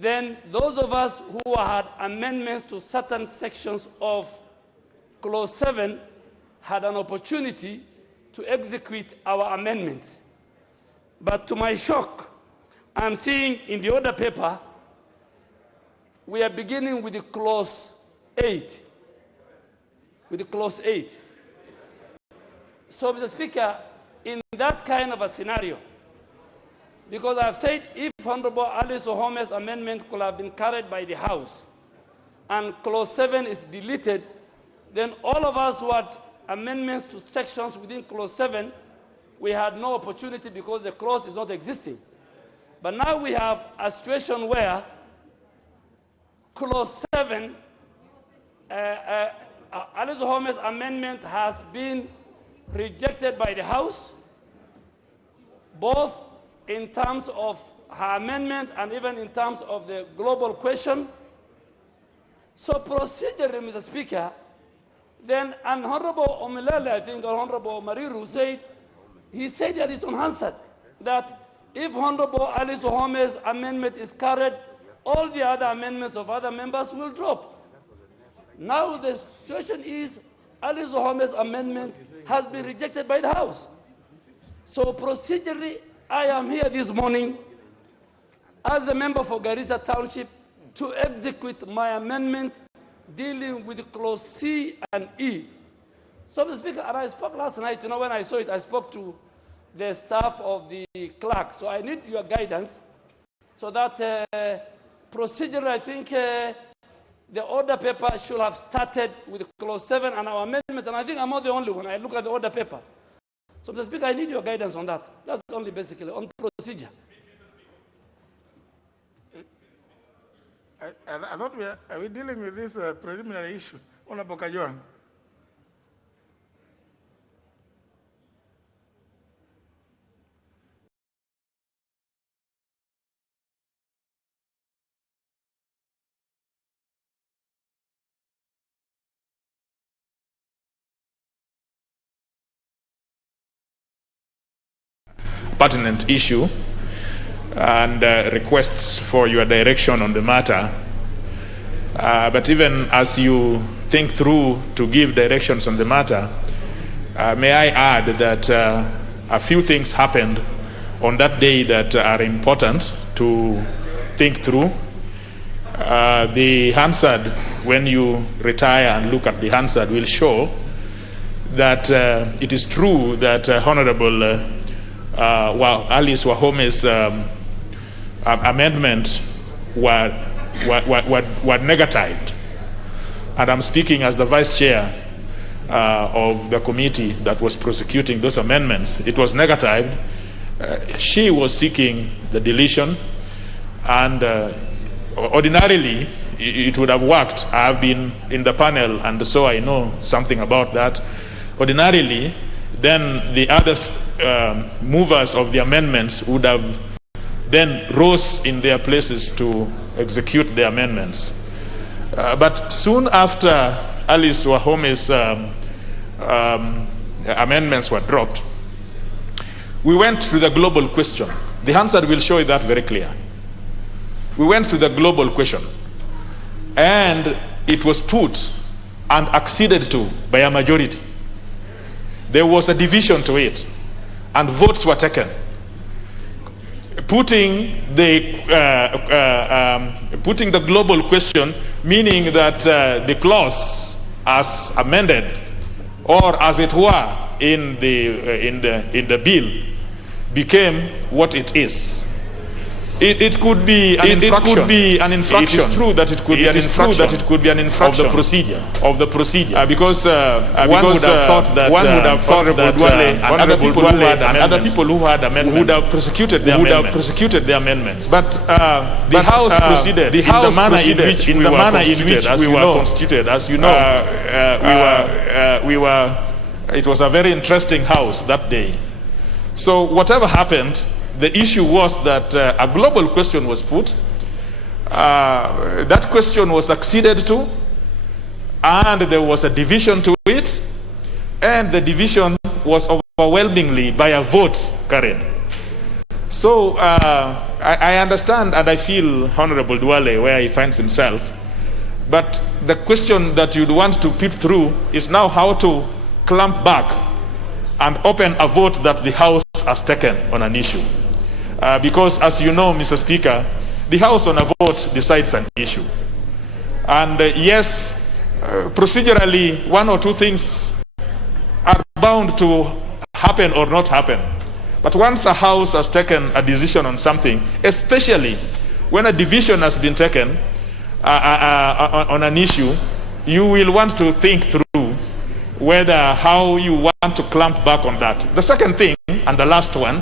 then those of us who had amendments to certain sections of Clause 7 had an opportunity to execute our amendments. But to my shock, I'm seeing in the order paper, we are beginning with the Clause 8. With the Clause 8. So, Mr. Speaker, in that kind of a scenario, because I've said if Honorable Alice Wahome's amendment could have been carried by the House and Clause 7 is deleted, then all of us who had amendments to sections within Clause 7, we had no opportunity because the clause is not existing. But now we have a situation where Clause 7, Alice Wahome's amendment has been rejected by the House, both in terms of her amendment and even in terms of the global question. So procedurally, Mr. Speaker, then an Honorable Omilele, I think, or Honorable Mariru said, he said that it's unanswered, that if Honorable Alice Wahome's amendment is carried, all the other amendments of other members will drop. Now the situation is Alice Wahome's amendment has been rejected by the House. So procedurally, I am here this morning as a member for Garissa Township to execute my amendment dealing with Clause C and E. So, Mr. Speaker, and I spoke last night, when I saw it, I spoke to the staff of the clerk. So I need your guidance so that procedure, I think the order paper should have started with Clause 7 and our amendment, and I think I'm not the only one. I look at the order paper. So, Mr. Speaker, I need your guidance on that. That's only basically on procedure. I thought are we dealing with this preliminary issue? Honorable Kajuang. Pertinent issue and requests for your direction on the matter. But even as you think through to give directions on the matter, may I add that a few things happened on that day that are important to think through. The Hansard, when you retire and look at the Hansard, will show that it is true that Honorable Alice Wahome's amendment were negatived. And I'm speaking as the vice chair of the committee that was prosecuting those amendments. It was negatived. She was seeking the deletion, and ordinarily it would have worked. I have been in the panel, and so I know something about that. Ordinarily, then the other movers of the amendments would have then rose in their places to execute the amendments. But soon after Alice Wahome's amendments were dropped, we went to the global question. The Hansard will show you that very clear. We went to the global question, and it was put and acceded to by a majority. There was a division to it, and votes were taken, putting the global question, meaning that the clause as amended, or as it were in the bill, became what it is. It could be an infraction. It could be an infraction. It is true that it could be an infraction. That it could be an infraction of the procedure. Because one would have thought that other people who had amendments would have prosecuted the amendments. But the House proceeded in the manner in which we were constituted. As you know, it was a very interesting House that day. So whatever happened, the issue was that a global question was put. That question was acceded to, and there was a division to it, and the division was overwhelmingly by a vote carried. So I understand and I feel Honorable Duale where he finds himself. But the question that you'd want to peep through is now how to clamp back and open a vote that the House has taken on an issue. Because as you know, Mr. Speaker, the House on a vote decides an issue. And yes, procedurally, one or two things are bound to happen or not happen. But once a House has taken a decision on something, especially when a division has been taken on an issue, you will want to think through how you want to clamp back on that. The second thing, and the last one,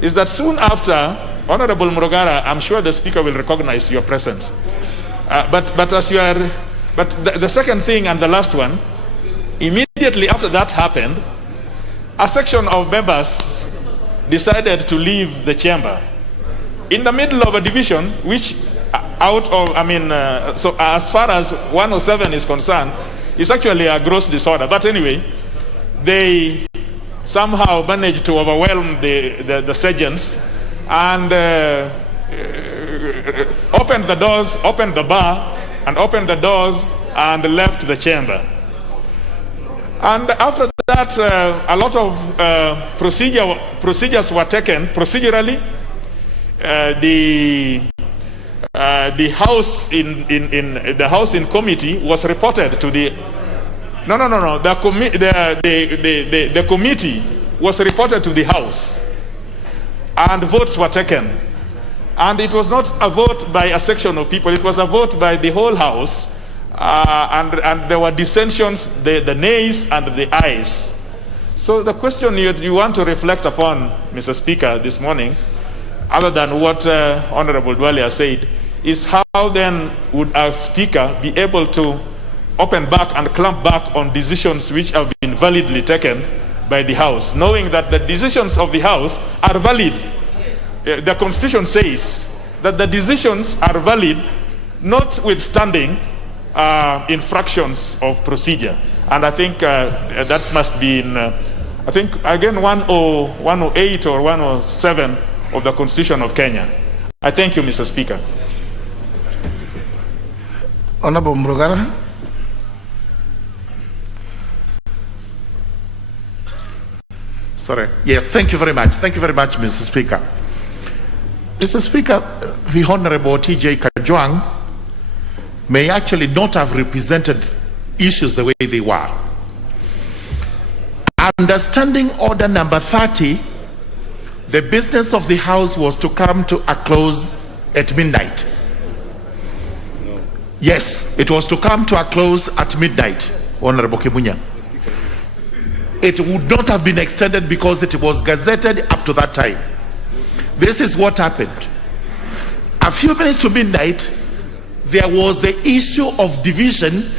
is that soon after, Honorable Murugara, I'm sure the Speaker will recognize your presence. But the second thing and the last one, immediately after that happened, a section of members decided to leave the chamber in the middle of a division, which so as far as 107 is concerned, it's actually a gross disorder. But anyway, they somehow managed to overwhelm the sergeants and opened the doors, opened the bar, and opened the doors and left the chamber. And after that, a lot of procedures were taken procedurally. The House the House in committee was reported to the the committee was reported to the House, and votes were taken. And it was not a vote by a section of people; it was a vote by the whole House. And there were dissensions, the nays and the ayes. So the question you want to reflect upon, Mr. Speaker, this morning, other than what Honorable Duale has said, is how then would a Speaker be able to open back and clamp back on decisions which have been validly taken by the House, knowing that the decisions of the House are valid. The Constitution says that the decisions are valid, notwithstanding infractions of procedure. And I think that must be in, I think, again, 108 or 107 of the Constitution of Kenya. I thank you, Mr. Speaker. Honorable Murugara. Sorry. Yeah, thank you very much. Thank you very much, Mr. Speaker. Mr. Speaker, the Honorable T.J. Kajwang may actually not have represented issues the way they were. Understanding Order number 30, the business of the House was to come to a close at midnight. No. Yes, it was to come to a close at midnight, Honorable Kimunya. It would not have been extended because it was gazetted up to that time. This is what happened. A few minutes to midnight, there was the issue of division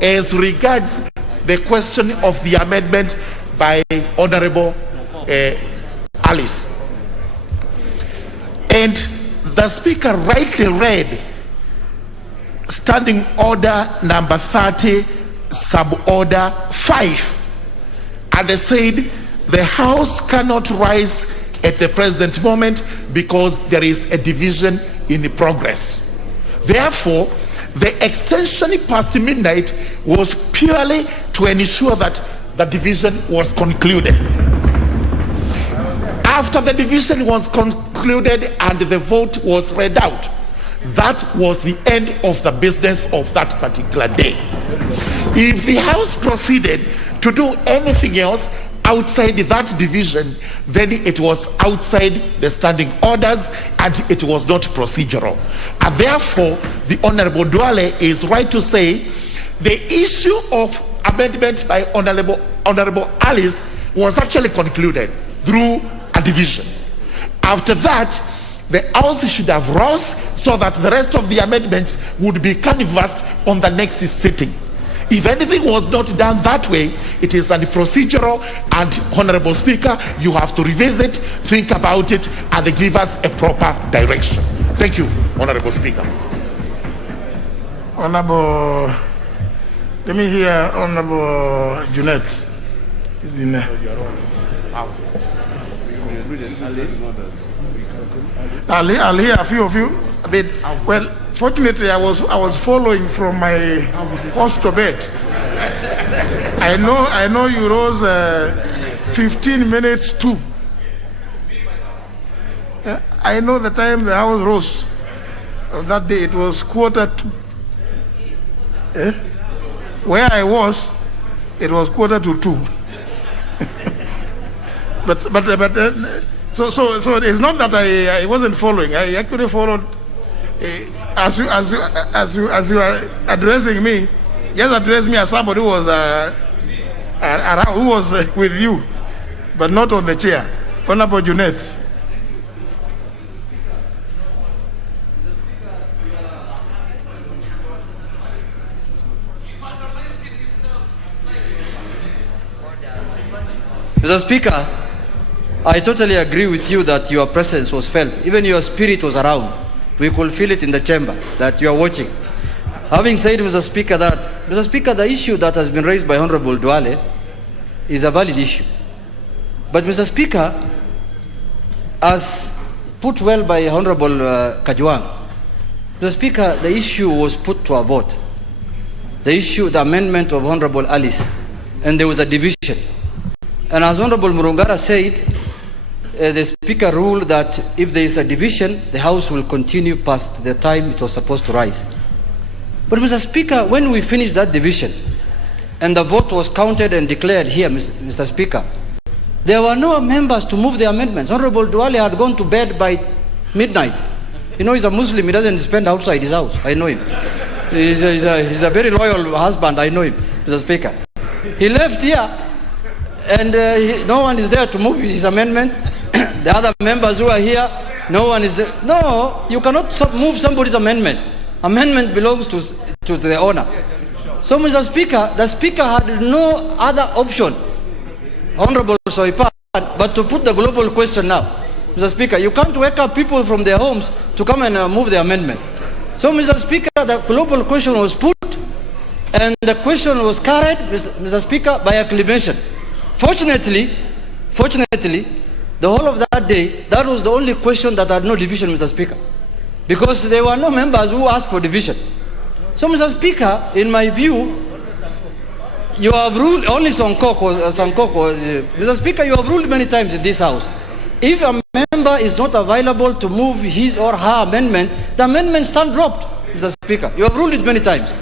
as regards the question of the amendment by Honorable Alice. And the Speaker rightly read Standing Order number 30, Sub-Order 5. And they said the House cannot rise at the present moment because there is a division in progress. Therefore, the extension past midnight was purely to ensure that the division was concluded. After the division was concluded and the vote was read out, that was the end of the business of that particular day. If the House proceeded to do anything else outside that division, then it was outside the standing orders and it was not procedural. And therefore, the Honorable Duale is right to say the issue of amendment by Honorable Alice was actually concluded through a division. After that, the House should have rose so that the rest of the amendments would be canvassed on the next sitting. If anything was not done that way, it is procedural, and Honorable Speaker, you have to revisit, think about it, and give us a proper direction. Thank you, Honorable Speaker. Honorable, let me hear Honorable Junet. He's been there. I'll hear a few of you. Well, fortunately, I was following from my hospital bed. I know you rose 15 minutes to. I know the time the house rose. On that day, it was 1:45. Where I was, it was 1:45. So it's not that I wasn't following. I actually followed as you are addressing me. Just address me as somebody who was who was with you, but not on the chair. Honorable Junes. Mr. Speaker, I totally agree with you that your presence was felt. Even your spirit was around. We could feel it in the chamber that you are watching. Having said, Mr. Speaker, the issue that has been raised by Honorable Duale is a valid issue. But Mr. Speaker, as put well by Honorable Kajwang, Mr. Speaker, the issue was put to a vote. The amendment of Honorable Alice, and there was a division. And as Honorable Murungara said, the Speaker ruled that if there is a division, the House will continue past the time it was supposed to rise. But Mr. Speaker, when we finished that division and the vote was counted and declared here, Mr. Speaker, there were no members to move the amendments. Honorable Duale had gone to bed by midnight. You know, he's a Muslim. He doesn't spend outside his house. I know him. He's a very loyal husband. I know him, Mr. Speaker. He left here, and no one is there to move his amendment. The other members who are here, no one is there. No, you cannot move somebody's amendment. Amendment belongs to the owner. So, Mr. Speaker, the Speaker had no other option, Honorable Soipan, but to put the global question now. Mr. Speaker, you can't wake up people from their homes to come and move the amendment. So, Mr. Speaker, the global question was put, and the question was carried, Mr. Speaker, by acclamation. Fortunately, the whole of that day, that was the only question that had no division, Mr. Speaker, because there were no members who asked for division. So, Mr. Speaker, in my view, you have ruled, only Sankoko, Mr. Speaker, you have ruled many times in this House. If a member is not available to move his or her amendment, the amendment stands dropped, Mr. Speaker. You have ruled it many times.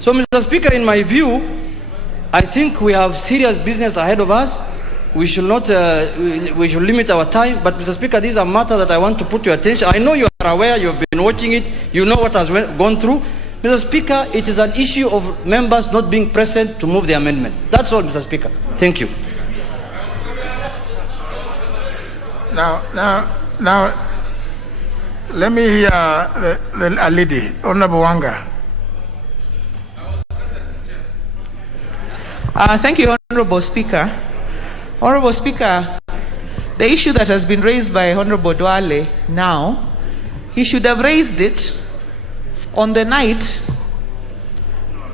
So, Mr. Speaker, in my view, I think we have serious business ahead of us. We should not, we should limit our time. But, Mr. Speaker, this is a matter that I want to put to your attention. I know you are aware, you have been watching it, you know what has gone through. Mr. Speaker, it is an issue of members not being present to move the amendment. That's all, Mr. Speaker. Thank you. Now, let me hear a lady, Honorable Wanga. Thank you, Honorable Speaker. Honorable Speaker, the issue that has been raised by Honorable Duale now, he should have raised it on the night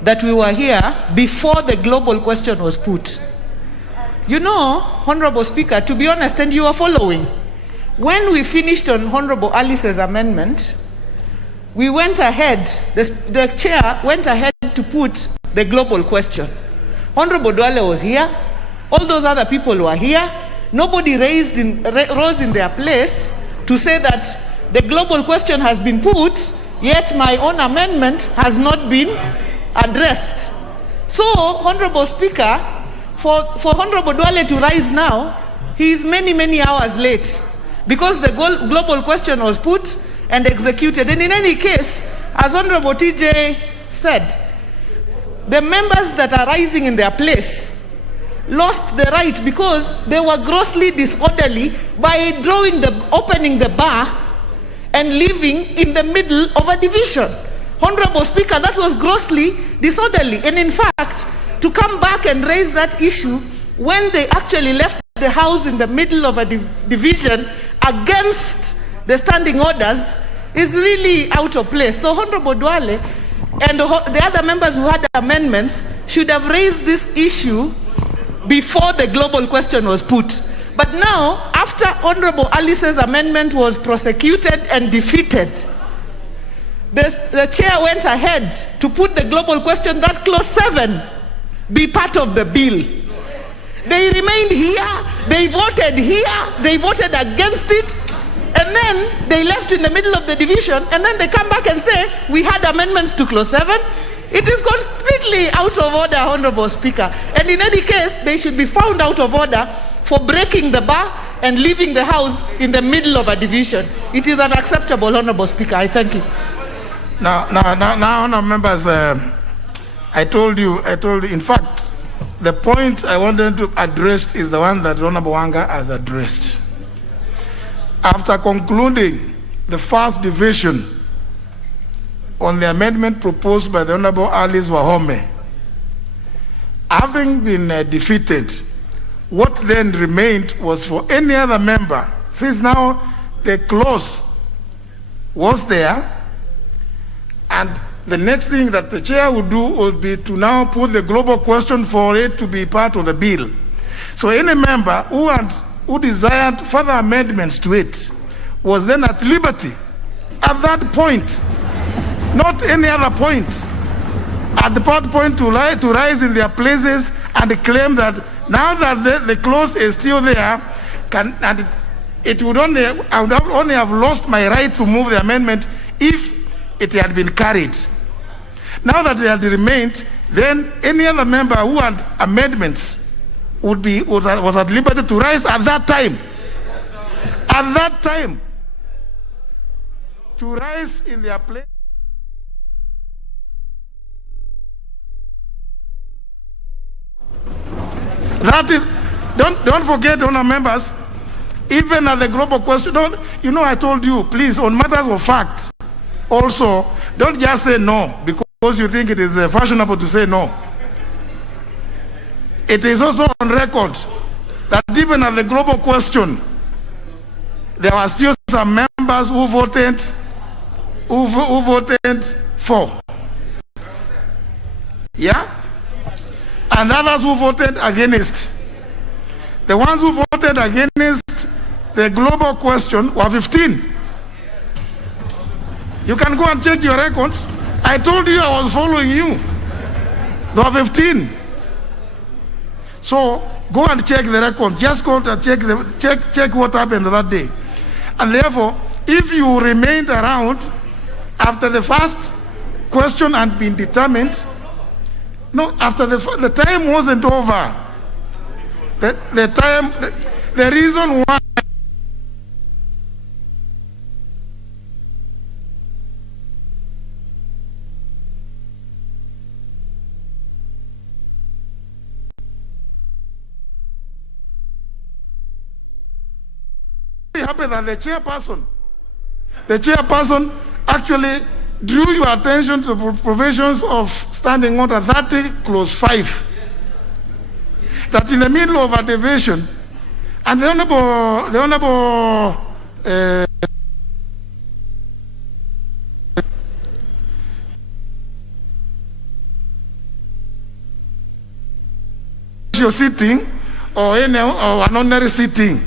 that we were here before the global question was put. You know, Honorable Speaker, to be honest, and you are following, when we finished on Honorable Alice's amendment, we went ahead, the chair went ahead to put the global question. Honorable Duale was here, all those other people were here, nobody rose in their place to say that the global question has been put, yet my own amendment has not been addressed. So, Honorable Speaker, for Honorable Duale to rise now, he is many, many hours late because the global question was put and executed. And in any case, as Honorable TJ said, the members that are rising in their place lost the right because they were grossly disorderly by opening the bar and leaving in the middle of a division. Honorable Speaker, that was grossly disorderly. And in fact, to come back and raise that issue when they actually left the House in the middle of a division against the standing orders is really out of place. So Honorable Duale and the other members who had amendments should have raised this issue before the global question was put. But now, after Honorable Alice's amendment was prosecuted and defeated, the chair went ahead to put the global question that clause 7 be part of the bill. They remained here, they voted here, they voted against it, and then they left in the middle of the division, and then they come back and say, we had amendments to clause 7. It is completely out of order, Honorable Speaker. And in any case, they should be found out of order for breaking the bar and leaving the House in the middle of a division. It is unacceptable, Honorable Speaker. I thank you. Now, Honourable members, I told you, in fact, the point I wanted to address is the one that Honourable Wanga has addressed. After concluding the first division on the amendment proposed by the Honourable Alice Wahome, having been defeated, what then remained was for any other member, since now the clause was there, and the next thing that the chair would do would be to now put the global question for it to be part of the bill. So any member who desired further amendments to it was then at liberty at that point, not any other point, at the point to rise in their places and claim that now that the clause is still there, I would only have lost my right to move the amendment if it had been carried. Now that it had remained, then any other member who had amendments was at liberty to rise at that time. At that time, to rise in their place. That is, don't forget, Honour members, even at the global question, I told you, please, on matters of fact, also, don't just say no because you think it is fashionable to say no. It is also on record that even at the global question, there were still some members who voted for. Yeah? And others who voted against. The ones who voted against the global question were 15. You can go and check your records. I told you I was following you. There were 15. So go and check the record. Just go to check what happened that day. And therefore, if you remained around after the first question had been determined, no, after the time wasn't over. The reason why happened that the chairperson actually drew your attention to the provisions of Standing Order 30, clause 5. That in the middle of a division, and the honorable you're sitting or an ordinary sitting.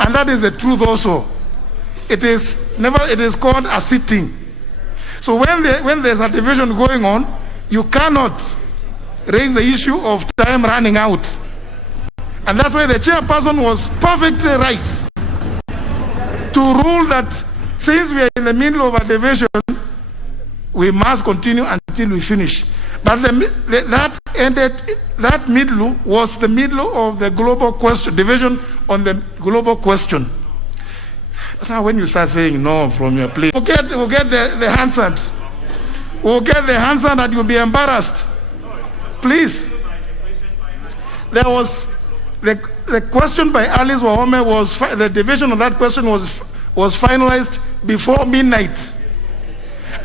And that is the truth also. It is called a sitting. So when there's a division going on, you cannot raise the issue of time running out. And that's why the chairperson was perfectly right to rule that since we are in the middle of a division, we must continue until we finish. But that middle was the middle of the global question, division on the global question. Now when you start saying no from your place, we'll get the Hansard. We'll get the Hansard and you'll be embarrassed. Please. There was the question by Alice Wahome the division of that question was finalized before midnight.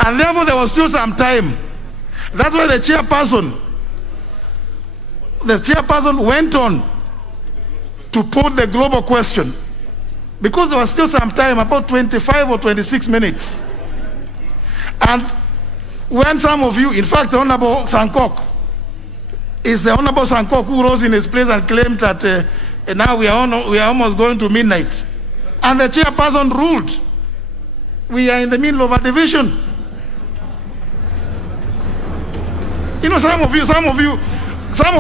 And therefore there was still some time. That's why the chairperson went on to put the global question, because there was still some time, about 25 or 26 minutes. And when some of you, in fact, the Honorable Sankok, is the Honorable Sankok who rose in his place and claimed that And now we are almost going to midnight. And the chairperson ruled. We are in the middle of a division. You know, some of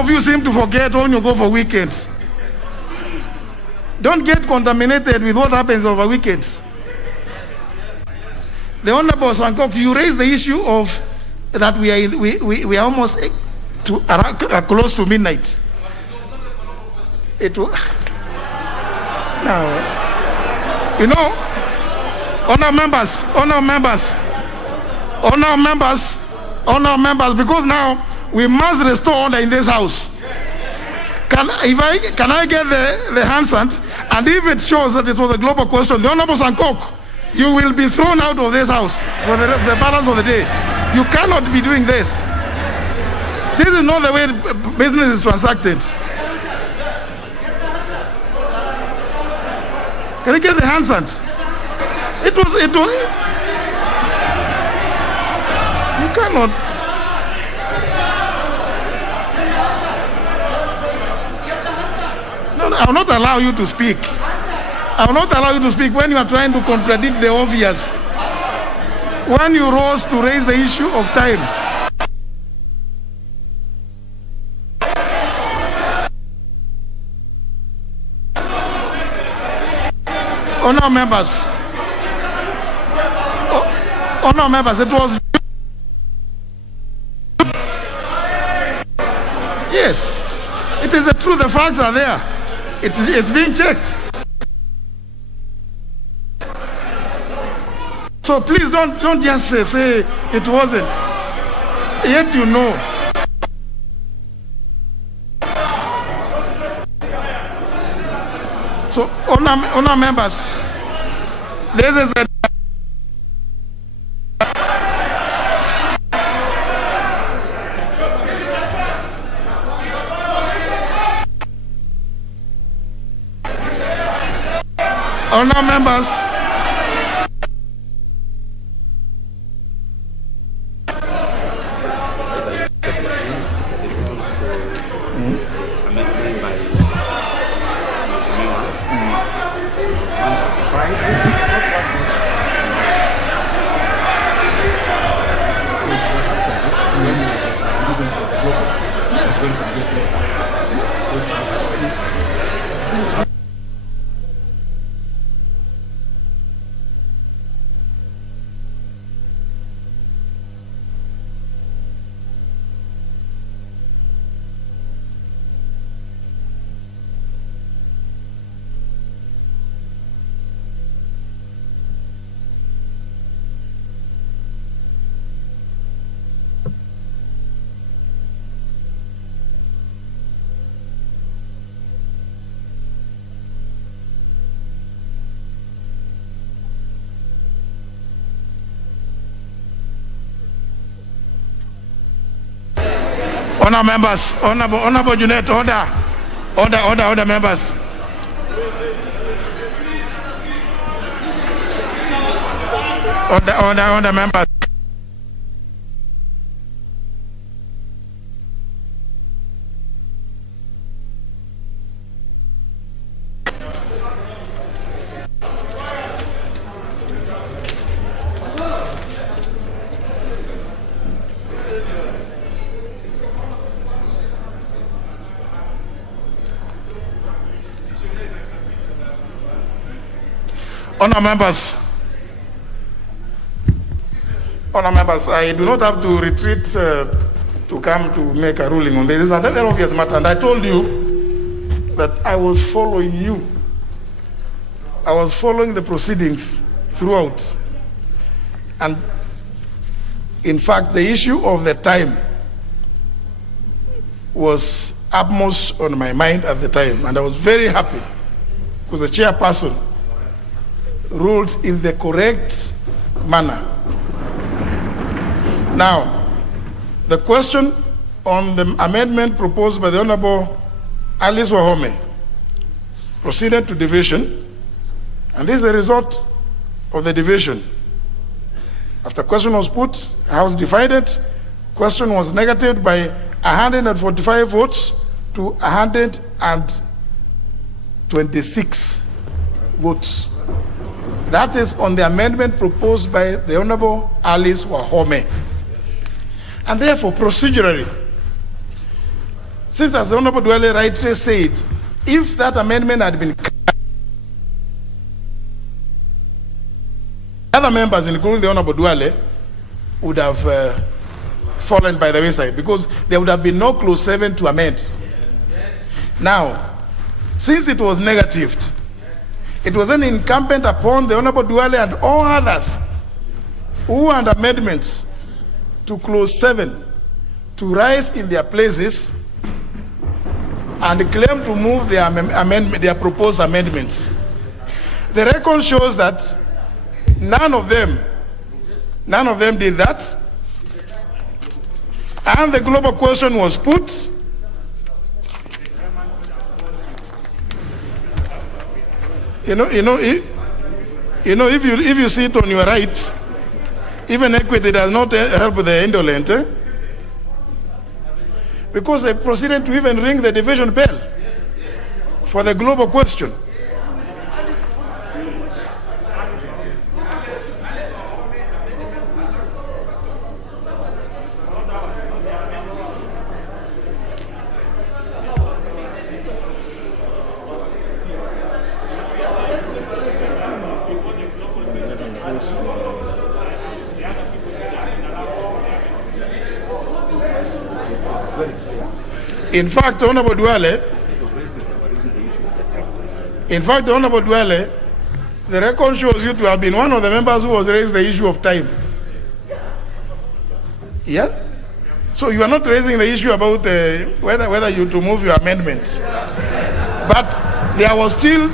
you seem to forget when you go for weekends. Don't get contaminated with what happens over weekends. The Honorable Sankok, you raised the issue of that we are almost close to midnight. Now, you know, honor members, because now we must restore order in this house. Can I get the handstand? And if it shows that it was a global question, the Honorable Sankok, you will be thrown out of this house for the balance of the day. You cannot be doing this. This is not the way business is transacted. Can I get the handstand? It was. You cannot. No, I will not allow you to speak. I will not allow you to speak when you are trying to contradict the obvious. When you rose to raise the issue of time. Honour members, it was. Yes, it is the truth. The facts are there. It's being checked. So please don't just say it wasn't. Yet you know. So honor members, this is a honor members. Honor members, honorable Junet, order members. Order members. Honor members, I do not have to retreat to come to make a ruling on this. This is a very obvious matter, and I told you that I was following you. I was following the proceedings throughout. And in fact, the issue of the time was upmost on my mind at the time, and I was very happy because the chairperson ruled in the correct manner. Now, the question on the amendment proposed by the Honorable Alice Wahome proceeded to division, and this is the result of the division. After question was put, House divided. Question was negatived by 145 votes to 100 and 26 votes. That is on the amendment proposed by the Honorable Alice Wahome. And therefore, procedurally, since as the Honorable Dwele rightly said, if that amendment had been other members, including the Honorable Dwele, would have fallen by the wayside because there would have been no clause 7 to amend. Now, since it was negatived, it was then incumbent upon the Honorable Dwele and all others who had amendments to clause 7 to rise in their places and claim to move their proposed amendments. The record shows that none of them did that, and the global question was put. If you see it on your right, even equity does not help the indolent, because they proceeded to even ring the division bell for the global question. In fact, Honorable Dwele, the record shows you to have been one of the members who was raised the issue of time. Yeah? So you are not raising the issue about whether you to move your amendment. But there was still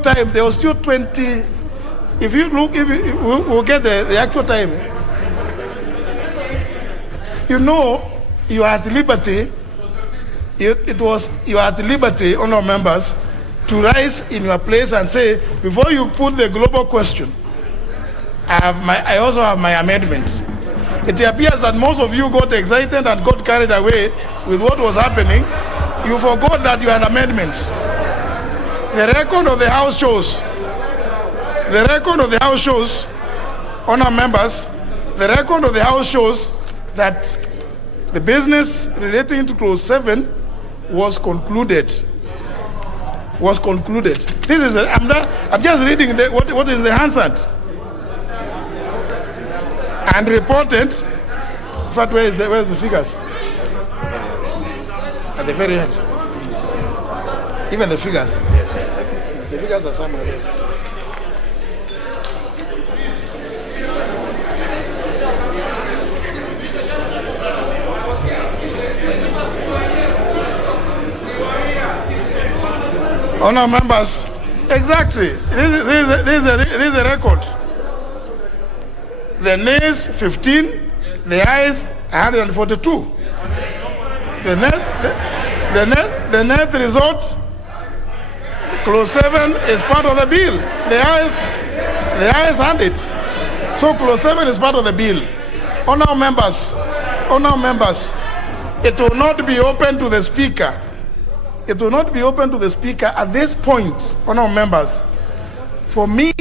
time. There was still 20. If you look, we'll get the actual time. You are at liberty. You are at liberty, honourable members, to rise in your place and say, before you put the global question, I also have my amendment. It appears that most of you got excited and got carried away with what was happening. You forgot that you had amendments. The record of the House shows, honourable members, the record of the House shows that the business relating to clause 7 was concluded. This is I'm just reading what is the Hansard and reported. In fact, where's the figures? At the very end. Even the figures. The figures are somewhere there. Honour members, exactly. This is a record. The nays 15, the ayes 142. The net result, clause 7 is part of the bill. The ayes had it. So clause 7 is part of the bill. Honour members, it will not be open to the Speaker. It will not be open to the Speaker at this point, honourable members, for me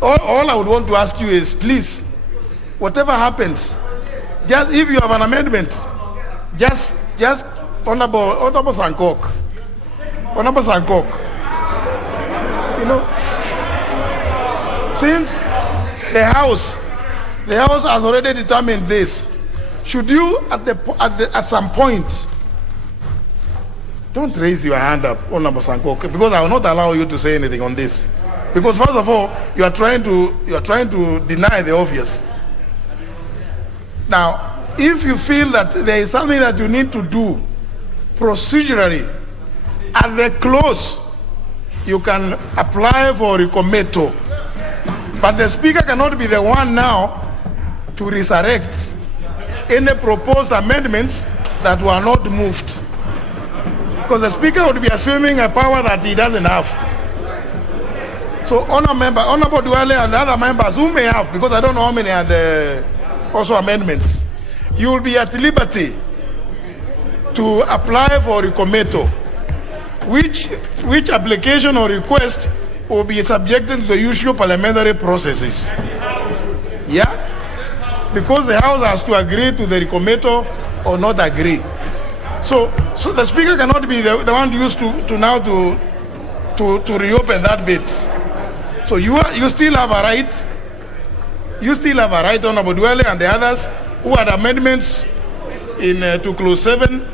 all I would want to ask you is, please, whatever happens, just if you have an amendment, just Honorable Sankok, since the House has already determined this, should you at some point, don't raise your hand up, Honorable Sankok, because I will not allow you to say anything on this. Because first of all, you are trying to deny the obvious. Now, if you feel that there is something that you need to do procedurally, at the close, you can apply for recometo. But the Speaker cannot be the one now to resurrect any proposed amendments that were not moved. Because the Speaker would be assuming a power that he doesn't have. So, Honorable Duale and other members who may have, because I don't know how many had also amendments, you will be at liberty to apply for recometo, which application or request will be subjected to the usual parliamentary processes. Yeah? Because the House has to agree to the recometo or not agree. So the Speaker cannot be the one used to reopen that bit. So you still have a right. You still have a right, Honorable Duale and the others who had amendments to clause 7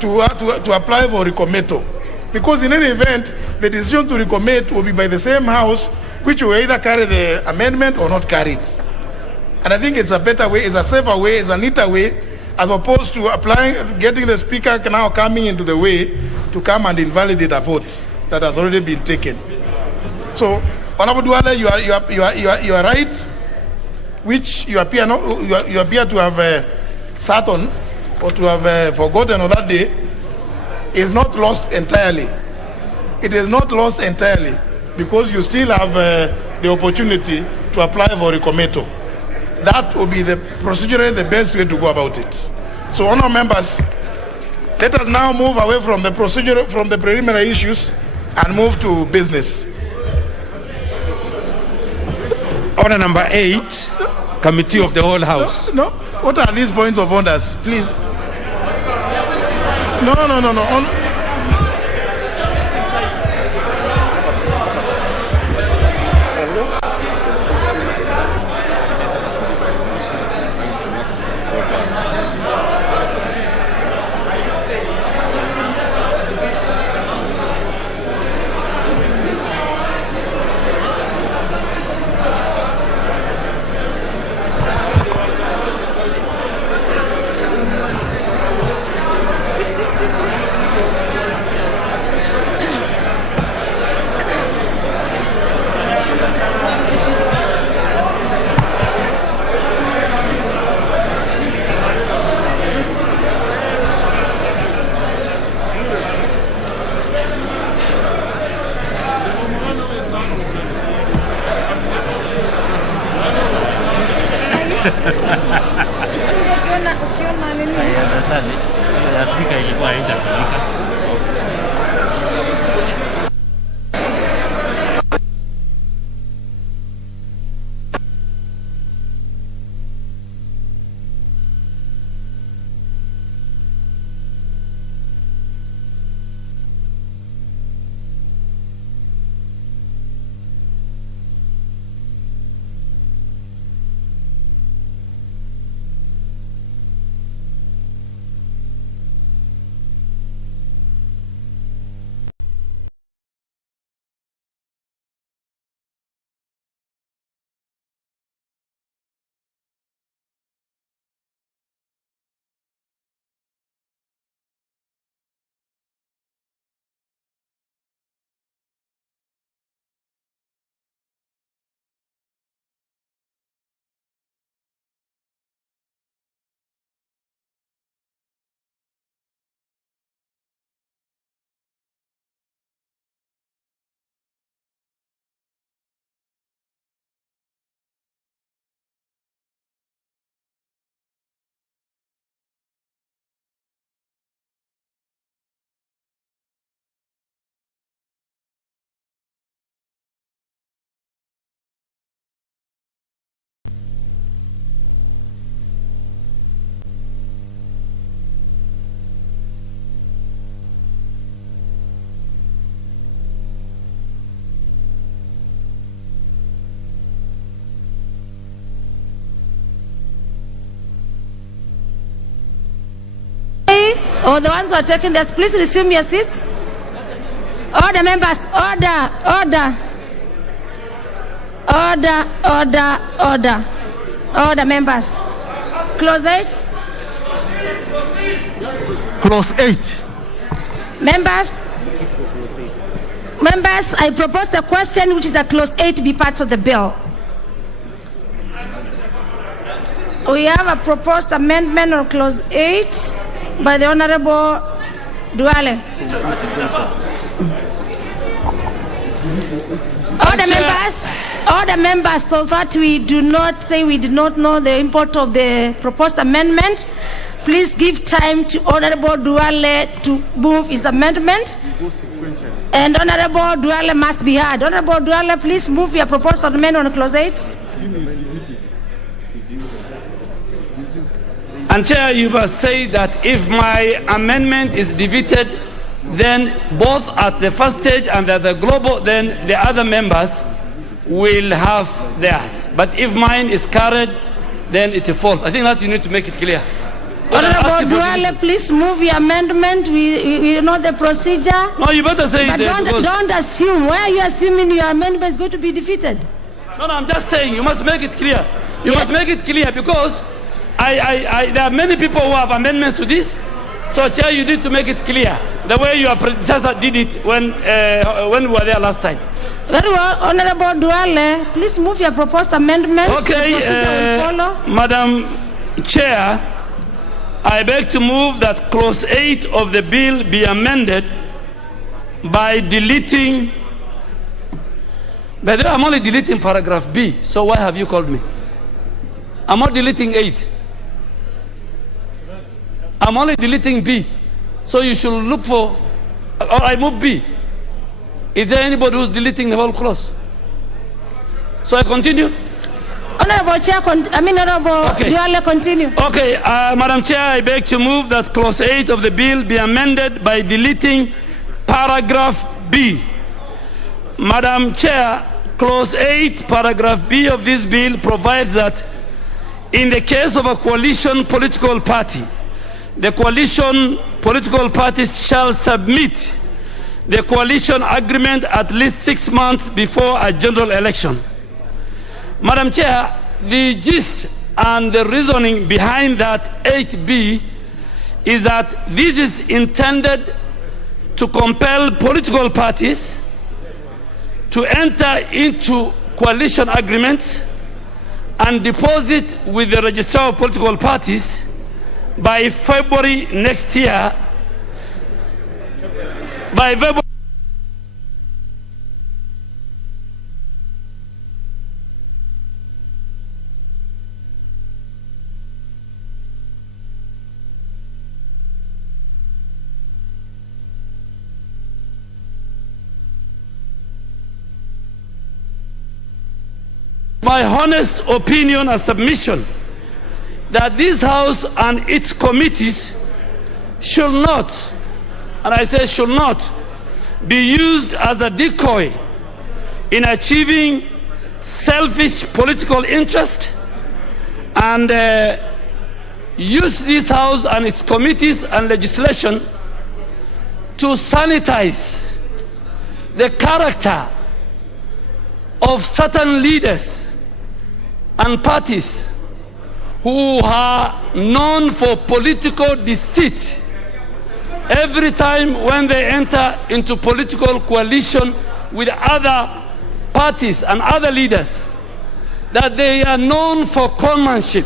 to apply for recometo. Because in any event, the decision to recommit will be by the same House, which will either carry the amendment or not carry it. And I think it's a better way, it's a safer way, it's a neater way, as opposed to getting the Speaker now coming into the way to come and invalidate a vote that has already been taken. So, Honorable Duale, you are right, which you appear to have sat on or to have forgotten on that day, is not lost entirely. It is not lost entirely because you still have the opportunity to apply for recometo. That will be procedurally the best way to go about it. So, honourable members, let us now move away from the from the preliminary issues and move to business. Order number 8, Committee of the Whole House. No. What are these points of orders, please? No. Or the ones who are taking this, please resume your seats. Order, members. Order. Order, members. Clause 8. Clause 8. Members, I propose a question which is a clause 8 be part of the bill. We have a proposed amendment on clause 8 by the Honorable Duale. All the members, so that we do not say we did not know the import of the proposed amendment, please give time to Honorable Duale to move his amendment. And Honorable Duale must be heard. Honorable Duale, please move your proposed amendment on clause 8. And Chair, you must say that if my amendment is defeated, then both at the first stage and at the global, then the other members will have theirs. But if mine is carried, then it falls. I think that you need to make it clear. Honorable Duale, please move your amendment. We know the procedure. No, you better say but it. Don't assume. Why are you assuming your amendment is going to be defeated? No, I'm just saying you must make it clear. You must make it clear because there are many people who have amendments to this. So, Chair, you need to make it clear the way your predecessor did it when we were there last time. Very well, Honorable Duale, please move your proposed amendment. Okay, Madam Chair, I beg to move that clause 8 of the bill be amended by deleting. But I'm only deleting paragraph B, so why have you called me? I'm not deleting 8. I'm only deleting B. So you should look for, or I move B. Is there anybody who's deleting the whole clause? So I continue? Honorable Chair, Honorable Duale, continue. Okay, Madam Chair, I beg to move that clause 8 of the bill be amended by deleting paragraph B. Madam Chair, clause 8, paragraph B of this bill provides that in the case of a coalition political party, the coalition political parties shall submit the coalition agreement at least 6 months before a general election. Madam Chair, the gist and the reasoning behind that 8B is that this is intended to compel political parties to enter into coalition agreements and deposit with the registrar of political parties by February next year. By February. My honest opinion and submission that this House and its committees should not, and I say should not, be used as a decoy in achieving selfish political interest, and use this House and its committees and legislation to sanitize the character of certain leaders and parties who are known for political deceit every time when they enter into political coalition with other parties and other leaders, that they are known for conmanship.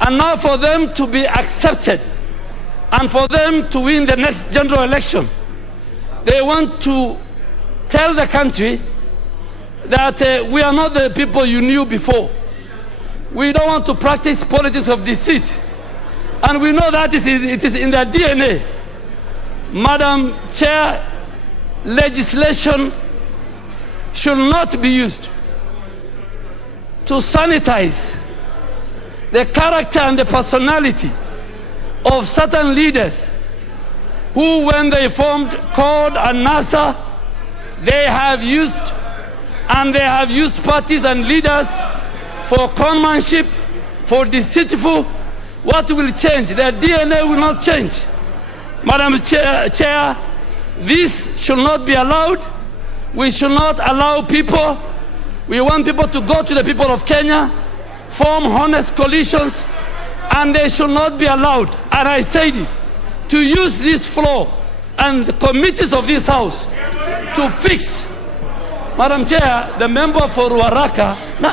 And now for them to be accepted and for them to win the next general election, they want to tell the country that we are not the people you knew before. We don't want to practice politics of deceit. And we know that it is in their DNA. Madam Chair, legislation should not be used to sanitize the character and the personality of certain leaders who, when they formed CORD and NASA, they have used parties and leaders for conmanship, for deceitful. What will change? Their DNA will not change. Madam Chair, this should not be allowed. We should not allow people. We want people to go to the people of Kenya, form honest coalitions, and they should not be allowed, and I said it, to use this floor and the committees of this House to fix Madam Chair, the member for Ruaraka. No.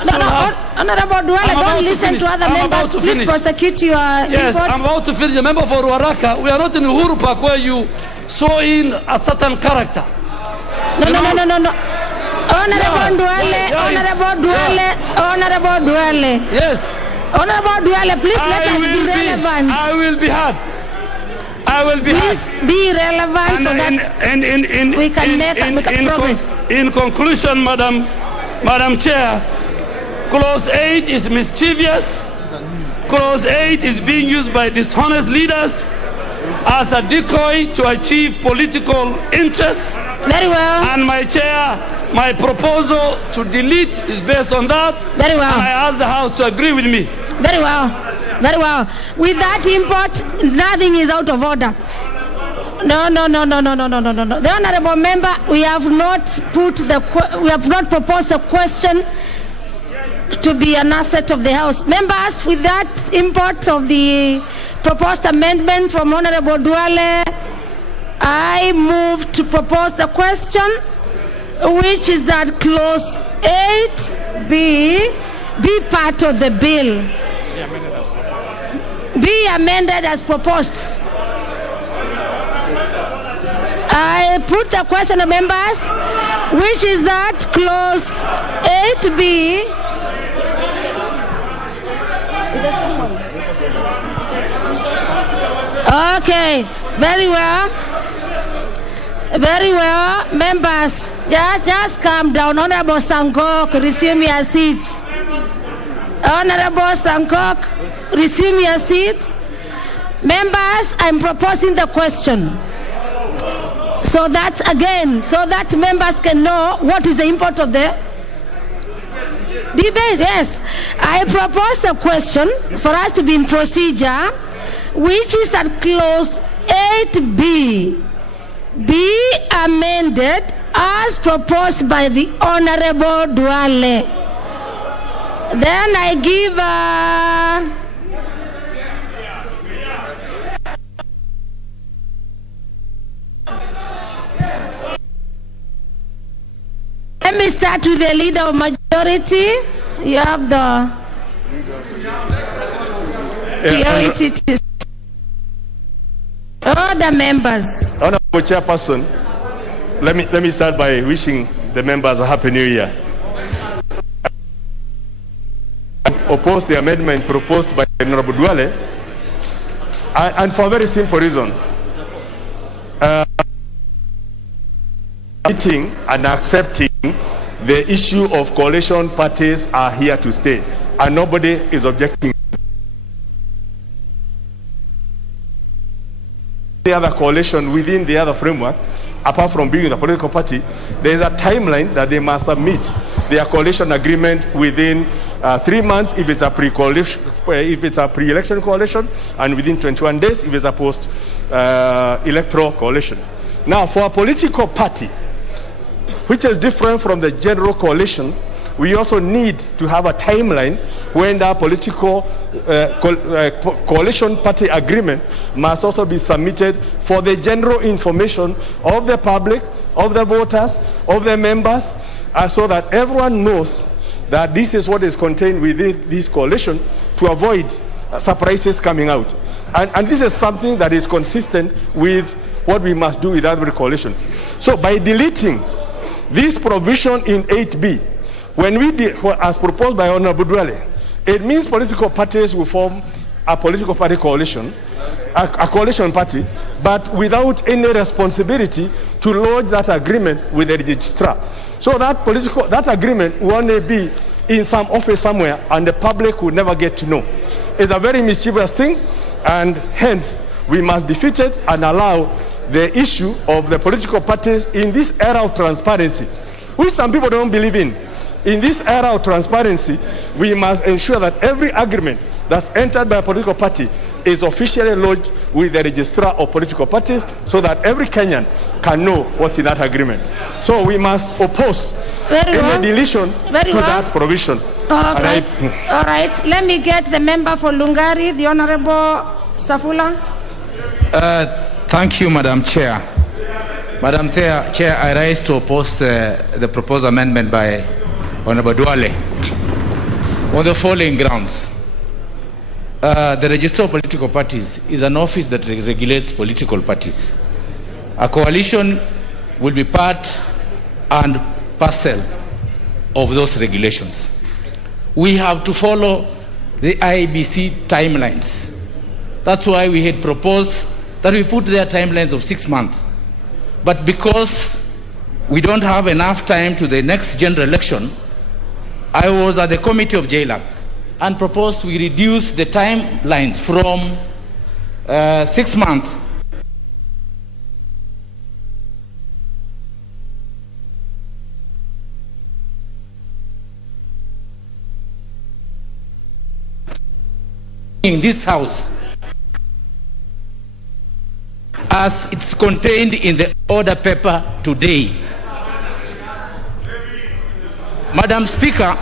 Honorable Duale, don't listen to other members. Please prosecute your Yes, reports. I'm about to finish. The member for Ruaraka, we are not in Uhuru Park where you saw in a certain character. No. Honorable Duale. Yes. Honorable Duale, please let us be relevant. I will be hard. Please be relevant so that we can make progress. In conclusion, Madam Chair, Clause 8 is mischievous. Clause 8 is being used by dishonest leaders as a decoy to achieve political interests. Very well. And my proposal to delete is based on that. Very well. And I ask the House to agree with me. Very well. With that import, nothing is out of order. No. The honourable member, we have not proposed a question to be an asset of the House. Members, with that import of the proposed amendment from Honourable Duale, I move to propose the question, which is that Clause 8B be part of the bill. Be amended as proposed. I put the question of members, which is that Clause 8B. Okay, very well. Members, just calm down. Honorable Sankok, resume your seats. Honorable Sankok, resume your seats. Members, I'm proposing the question. So that members can know what is the import of the debate. Yes, I propose a question for us to be in procedure, which is that Clause 8B be amended as proposed by the Honorable Duale. Then I give let me start with the leader of majority. You have the priority to all the members. Honorable Chairperson, let me start by wishing the members a happy new year. Oppose the amendment proposed by Honorable Duale, and for a very simple reason. Admitting and accepting the issue of coalition parties are here to stay, and nobody is objecting. The other coalition within the other framework, apart from being a political party, there is a timeline that they must submit their coalition agreement within 3 months if it's a pre-coalition, if it's a pre-election coalition, and within 21 days if it's a post-electoral coalition. Now, for a political party, which is different from the general coalition, we also need to have a timeline when the political coalition party agreement must also be submitted for the general information of the public, of the voters, of the members, so that everyone knows that this is what is contained within this coalition, to avoid surprises coming out. And this is something that is consistent with what we must do with every coalition. So by deleting this provision in 8B, when we did, as proposed by Honorable Duale, it means political parties will form a political party coalition, a coalition party, but without any responsibility to lodge that agreement with the registrar. So that agreement will only be in some office somewhere, and the public will never get to know. It's a very mischievous thing, and hence we must defeat it and allow the issue of the political parties in this era of transparency, which some people don't believe in. In this era of transparency, we must ensure that every agreement that's entered by a political party is officially lodged with the registrar of political parties, so that every Kenyan can know what's in that agreement. So we must oppose any deletion to that provision. All right. Let me get the member for Lungari, the Honorable Safula. Thank you, Madam Chair. Madam Chair, I rise to oppose the proposed amendment by Honorable Duale on the following grounds. The Register of Political Parties is an office that regulates political parties. A coalition will be part and parcel of those regulations. We have to follow the IBC timelines. That's why we had proposed that we put their timelines of 6 months. But because we don't have enough time to the next general election, I was at the committee of JLAC and proposed we reduce the timelines from 6 months in this house as it's contained in the order paper today. Madam Speaker,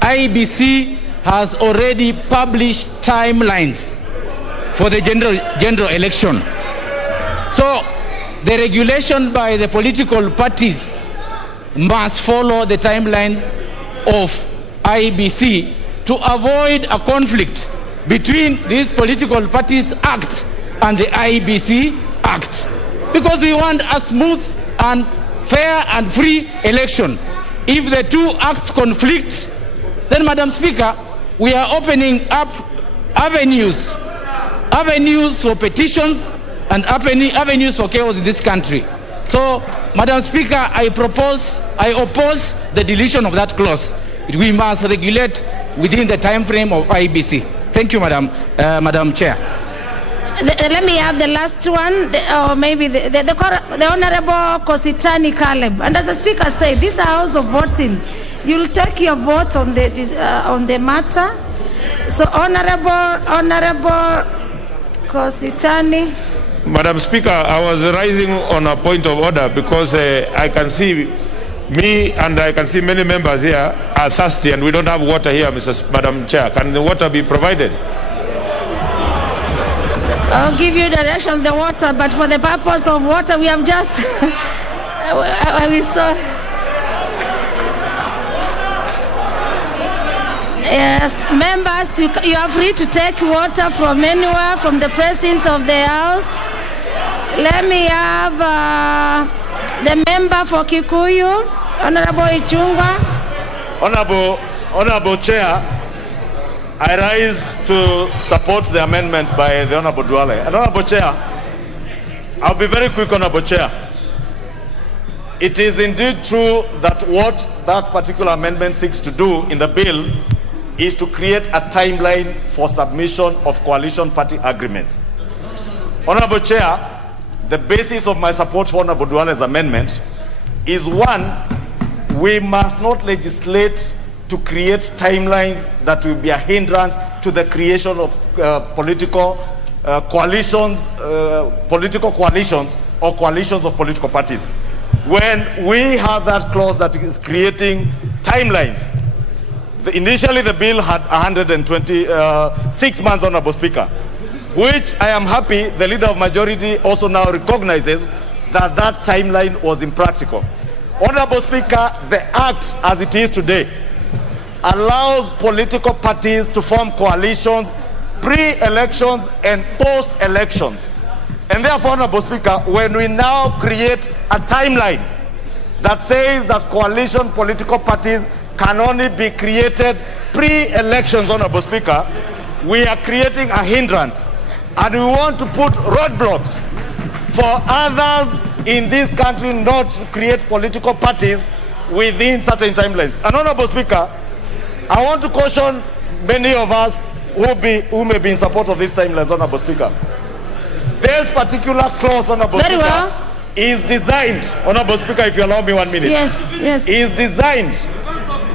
IBC has already published timelines for the general election. So the regulation by the political parties must follow the timelines of IBC to avoid a conflict between these political parties Act and the IBC Act, because we want a smooth and fair and free election. If the two acts conflict, then, Madam Speaker, we are opening up avenues for petitions and avenues for chaos in this country. So, Madam Speaker, I oppose the deletion of that clause. We must regulate within the time frame of IBC. Thank you, Madam Chair. Let me have the last one, or maybe the Honorable Kositani Caleb. And as the Speaker said, this is a house of voting. You'll take your vote on the matter. So, Honorable Kositani. Madam Speaker, I was rising on a point of order because I can see me and I can see many members here are thirsty and we don't have water here, Madam Chair. Can the water be provided? I'll give you direction of the water, but for the purpose of water, we have just... we saw... Yes, members, you are free to take water from anywhere, from the presence of the house. Let me have the member for Kikuyu, Honorable Ichungwa. Honorable Chair, I rise to support the amendment by the Honorable Duale. And Honorable Chair, I'll be very quick, Honorable Chair. It is indeed true that what that particular amendment seeks to do in the bill is to create a timeline for submission of coalition party agreements. Honorable Chair, the basis of my support for Honorable Duale's amendment is, one, we must not legislate to create timelines that will be a hindrance to the creation of political coalitions or coalitions of political parties. When we have that clause that is creating timelines, initially the bill had 126 months, Honorable Speaker, which I am happy the leader of majority also now recognizes that that timeline was impractical. Honorable Speaker, the Act as it is today allows political parties to form coalitions pre-elections and post-elections. And therefore, Honorable Speaker, when we now create a timeline that says that coalition political parties can only be created pre-elections, Honorable Speaker, we are creating a hindrance. And we want to put roadblocks for others in this country not to create political parties within certain timelines. And Honorable Speaker, I want to caution many of us who may be in support of these timelines, Honorable Speaker. This particular clause, Honorable Very Speaker, well. is designed, Honorable Speaker, if you allow me 1 minute. Yes, yes. Is designed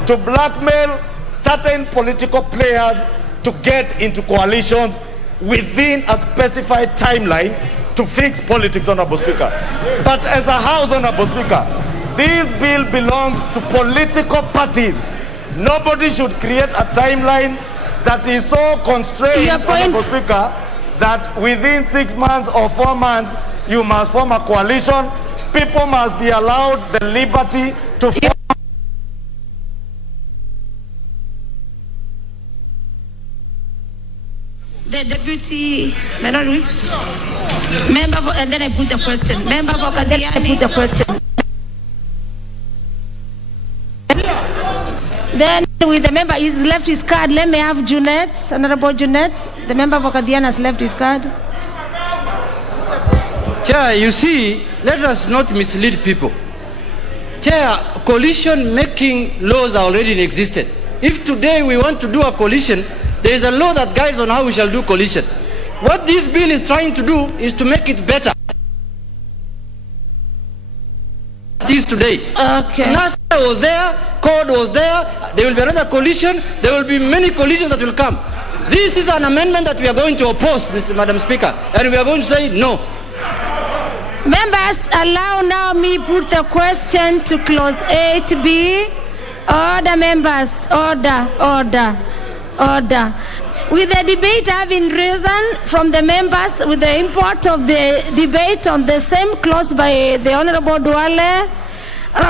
to blackmail certain political players to get into coalitions within a specified timeline to fix politics, Honorable Speaker. But as a House, Honorable Speaker, this bill belongs to political parties. Nobody should create a timeline that is so constrained, Honorable Speaker, that within 6 months or 4 months, you must form a coalition. People must be allowed the liberty to form. The deputy member for, and then I put the question. Member for Kadiani, put the question. Then with the member, he's left his card. Let me have Junette, Honorable Junette. The member for Kadiani has left his card. Chair, you see, let us not mislead people. Chair, coalition making laws are already in existence. If today we want to do a coalition, there is a law that guides on how we shall do coalition. What this bill is trying to do is to make it better. It is today. Okay. NASA was there, CORD was there, there will be another coalition, there will be many coalitions that will come. This is an amendment that we are going to oppose, Madam Speaker, and we are going to say no. Members, allow now me put the question to clause 8B. Order, members. Order. With the debate having risen from the members with the import of the debate on the same clause by the Honorable Duale,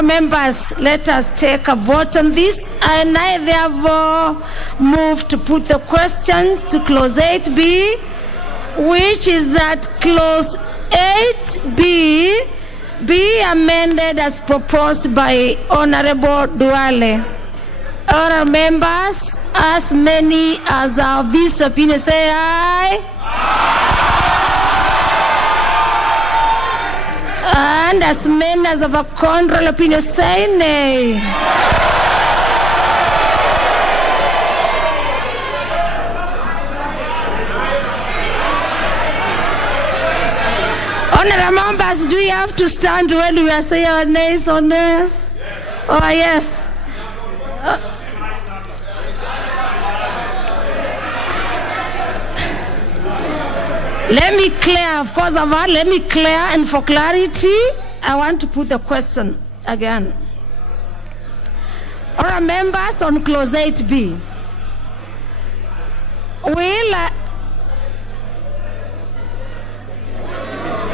members, let us take a vote on this. And I therefore move to put the question to clause 8B, which is that clause 8B be amended as proposed by Honorable Duale. All members, as many as are of this opinion, say aye. And as many as of a contrary opinion, say nay. Honorable members, do you have to stand when we are saying our nays or nays? Oh, yes. Let me clear, of course, let me clear, and for clarity, I want to put the question again. All members on clause 8B.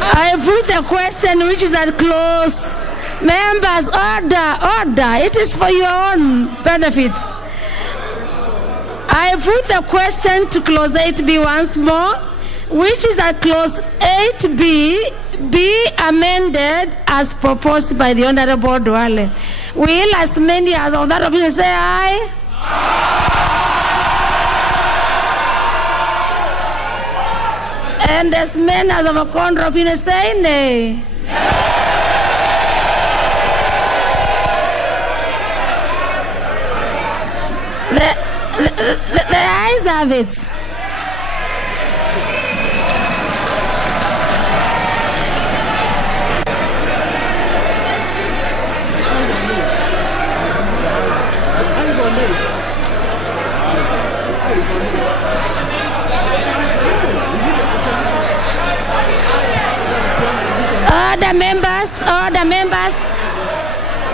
I put the question which is at clause. Members, order. It is for your own benefits. I put the question to clause 8B once more, which is at clause 8B, be amended as proposed by the Honorable Duale. Will as many as of that opinion say aye? And as many as of a contrary opinion say nay. The ayes have it.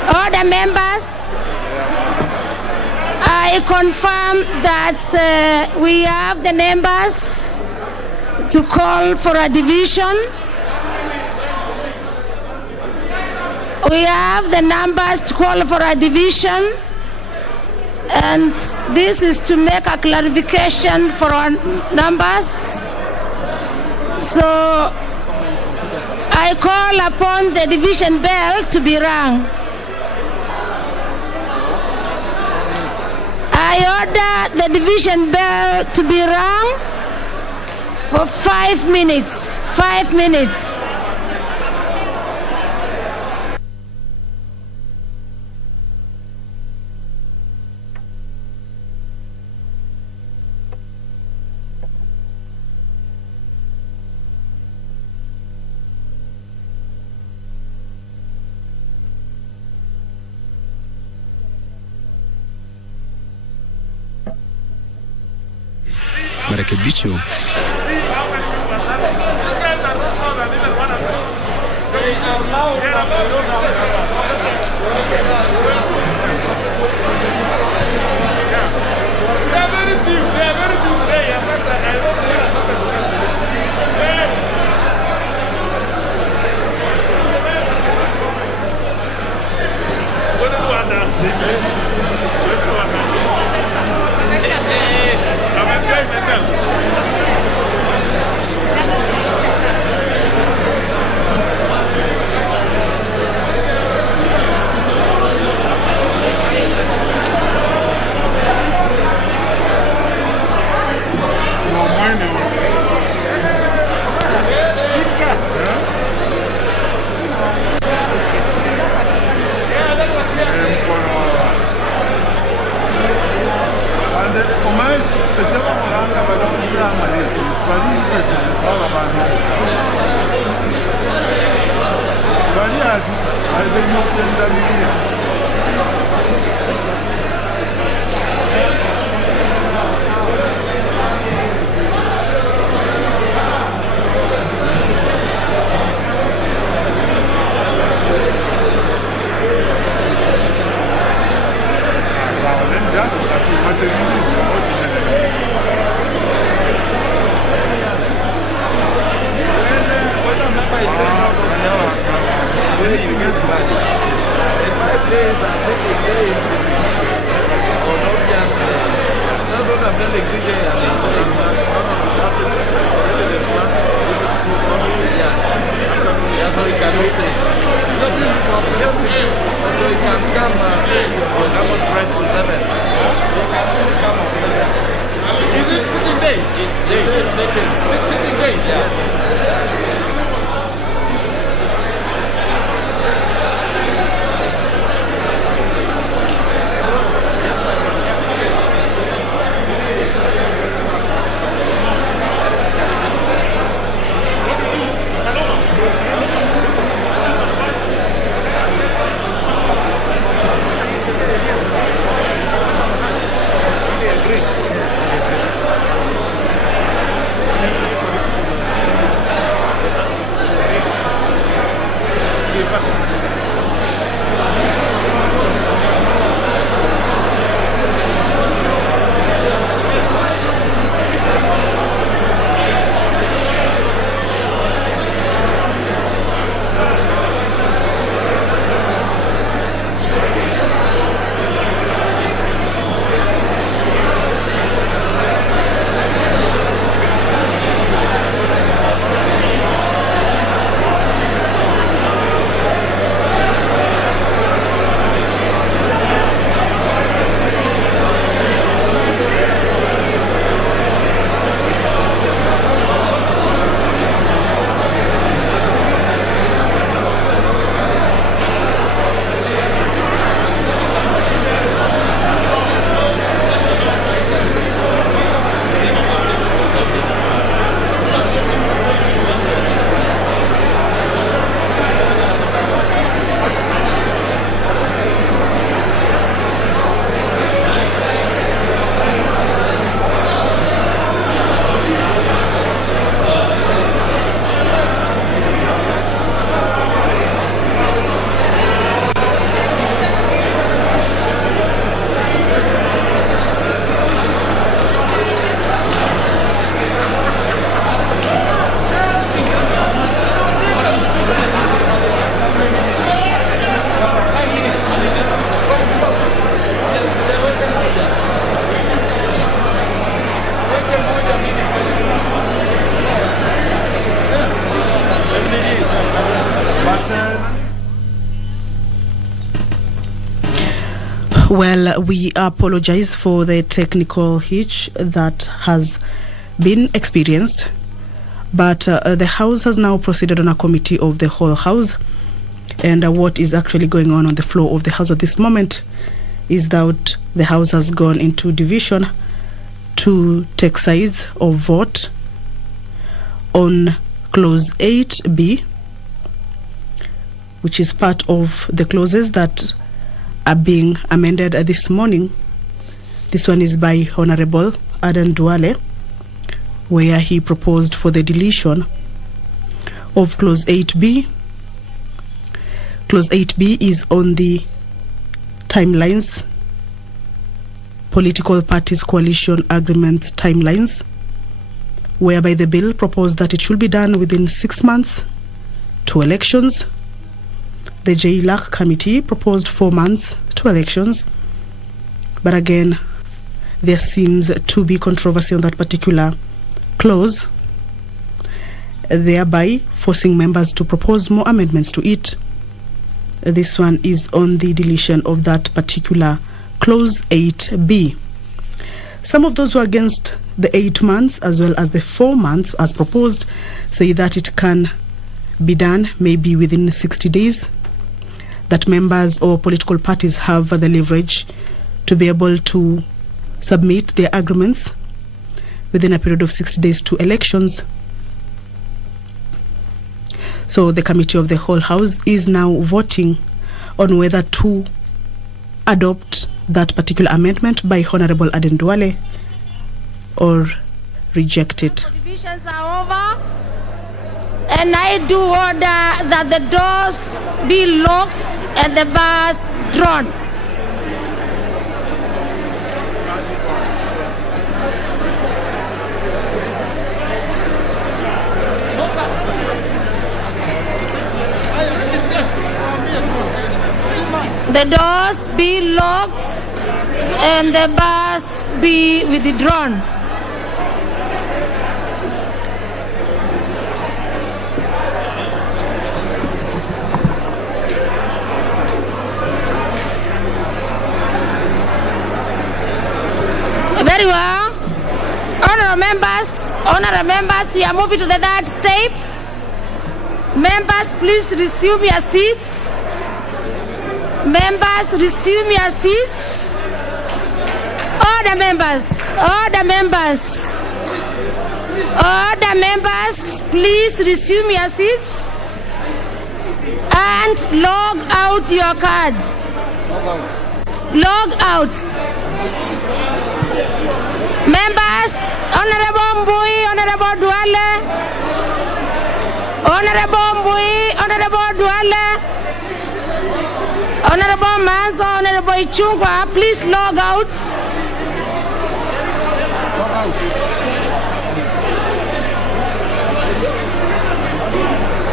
Order members. I confirm that we have the members to call for a division. We have the numbers to call for a division. And this is to make a clarification for our numbers. So I call upon the division bell to be rung. I order the division bell to be rung for 5 minutes. 5 minutes. Marekebisho Well, we apologize for the technical hitch that has been experienced, but the House has now proceeded on a committee of the whole House, and what is actually going on the floor of the House at this moment is that the House has gone into division to take sides or vote on Clause 8B, which is part of the clauses that are being amended this morning. This one is by Honorable Aden Duale, where he proposed for the deletion of Clause 8B. Clause 8B is on the timelines, political parties coalition agreements timelines, whereby the bill proposed that it should be done within 6 months to elections. The JLAC committee proposed 4 months to elections, but again, there seems to be controversy on that particular clause, thereby forcing members to propose more amendments to it. This one is on the deletion of that particular Clause 8B. Some of those who are against the 8 months as well as the 4 months as proposed say that it can be done maybe within 60 days, that members or political parties have the leverage to be able to submit their agreements within a period of 60 days to elections. So the committee of the whole House is now voting on whether to adopt that particular amendment by Honorable Aden Duale or reject it. Divisions are over, and I do order that the doors be locked and the bars drawn. The doors be locked and the bars be withdrawn. Very well. Honorable Honorable members, we are moving to the third step. Members, please resume your seats. Members, resume your seats. Order, members. Order, members. Order, members, please resume your seats and log out your cards. Log out. Members, Honorable Mbui, Honorable Duale, Honorable Mbui, Honorable Duale, Honorable Manzo, Honorable Ichungwa, please log out.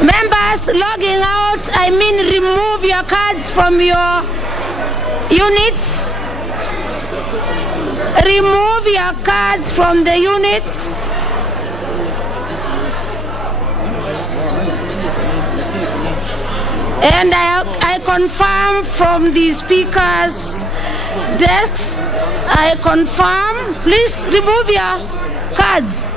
Members, logging out, I mean remove your cards from your units. Remove your cards from the units. And I confirm from the speaker's desks, I confirm, please remove your cards.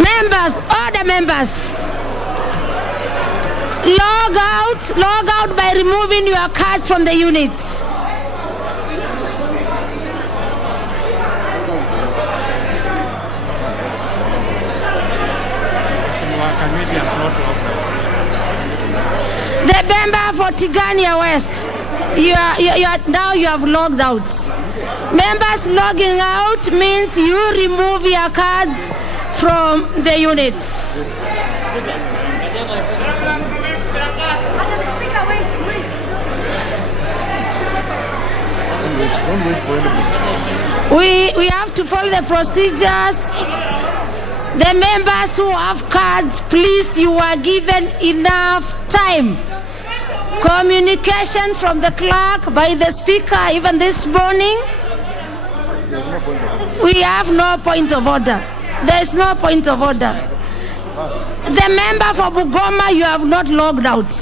Members, order, members. Log out by removing your cards from the units. The member for Tigania West, now you have logged out. Members, logging out means you remove your cards from the units. We have to follow the procedures. The members who have cards, please, you are given enough time. Communication from the clerk by the speaker, even this morning. We have no point of order. There is no point of order. The member for Bugoma, you have not logged out.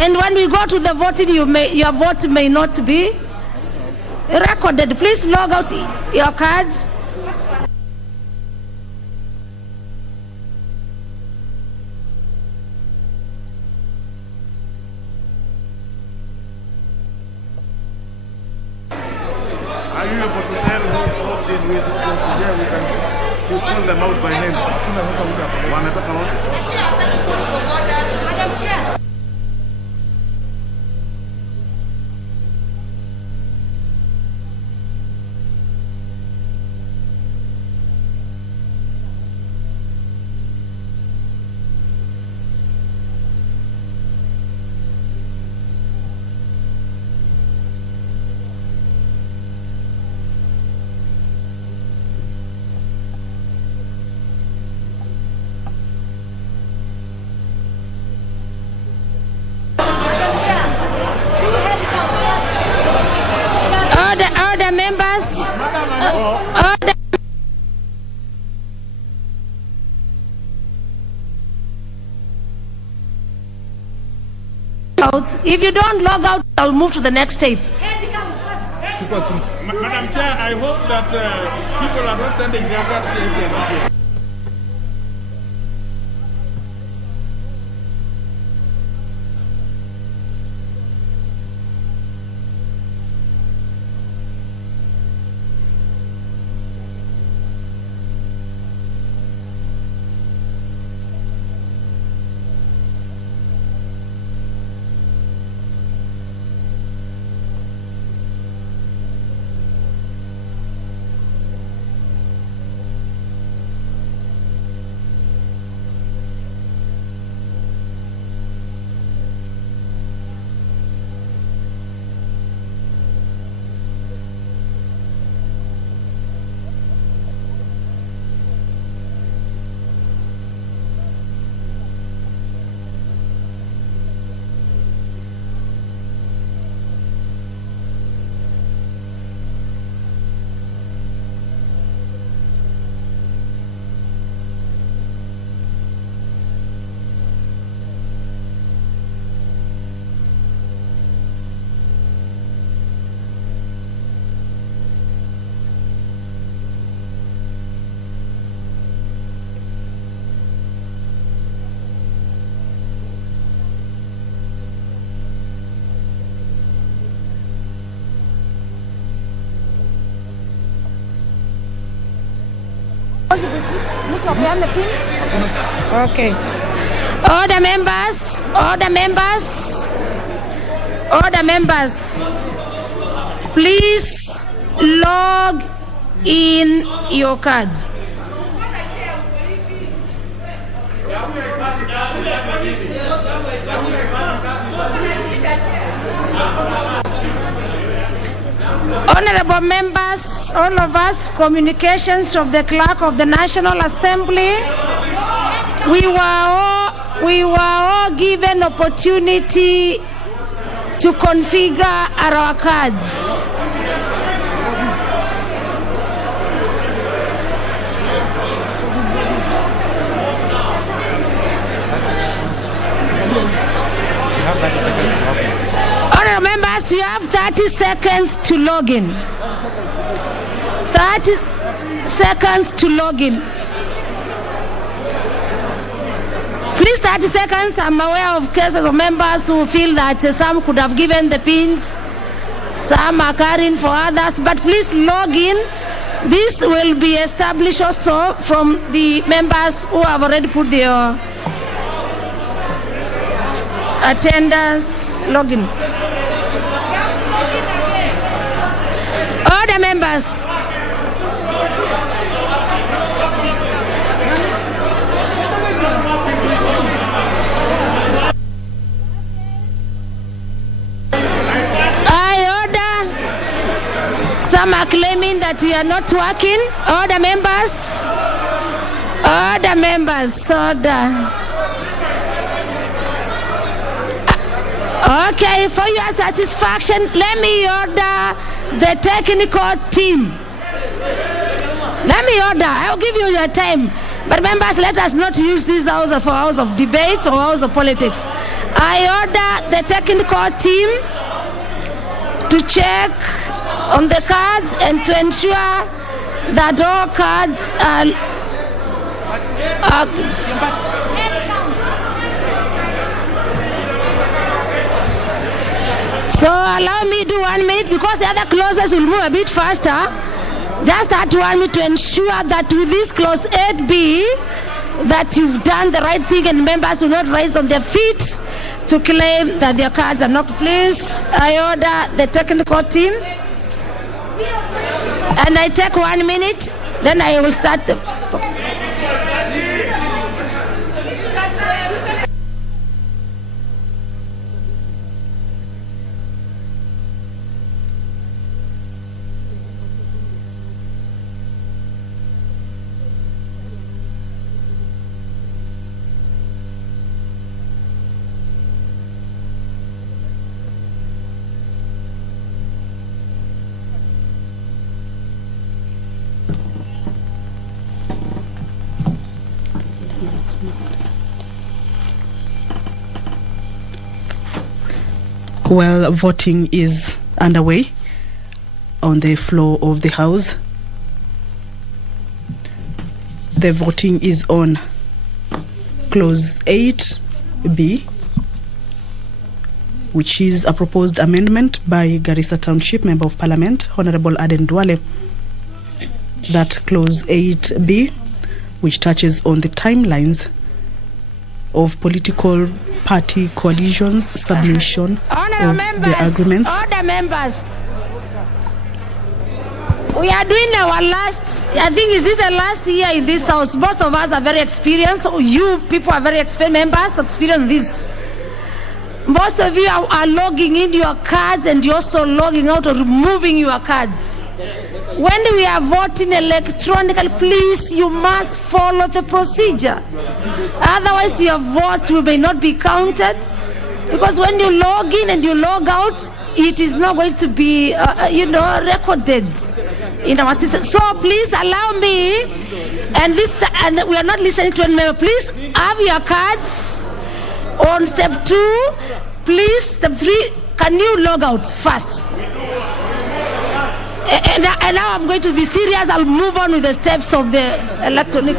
And when we go to the voting, your vote may not be recorded. Please log out your cards. Are you able to tell who walked in with today? We can call them out by name. Wanataka wote. Order, members. Order. If you don't log out, I'll move to the next tape. Madam Chair, I hope that people are not sending their cards here if they're not here. Okay. Order members, order members, order members. Please log in your cards. Honorable members, all of us, communications of the Clerk of the National Assembly, we were all given opportunity to configure our cards. Honorable members, you have 30 seconds to log in. 30 seconds to log in. Please, 30 seconds. I'm aware of cases of members who feel that some could have given the pins, some are carrying for others, but please log in. This will be established also from the members who have already put their attendance login. Order members. Some are claiming that we are not working. Order members. Order members. Order. Okay, for your satisfaction, let me order the technical team. Let me order. I'll give you your time. But members, let us not use this house for house of debate or house of politics. I order the technical team to check on the cards and to ensure that all cards are so allow me to do 1 minute because the other clauses will move a bit faster. Just that 1 minute to ensure that with this clause 8B that you've done the right thing and members will not rise on their feet to claim that their cards are not. Please, I order the technical team. And I take 1 minute, then I will start the... Well, voting is underway on the floor of the House. The voting is on Clause 8B, which is a proposed amendment by Garissa Township Member of Parliament, Honorable Aden Duale. That Clause 8B, which touches on the timelines of political party coalitions, submission of the agreements. Order members. We are doing our last, I think, is this the last year in this house? Most of us are very experienced. You people are very experienced members, experienced this. Most of you are logging in your cards and you're also logging out or removing your cards. When we are voting electronically, please, you must follow the procedure. Otherwise, your votes may not be counted. Because when you log in and you log out, it is not going to be, recorded in our system. So please allow me, and we are not listening to any member. Please have your cards on step 2. Please, step 3, can you log out first? And now I'm going to be serious. I'll move on with the steps of the electronic.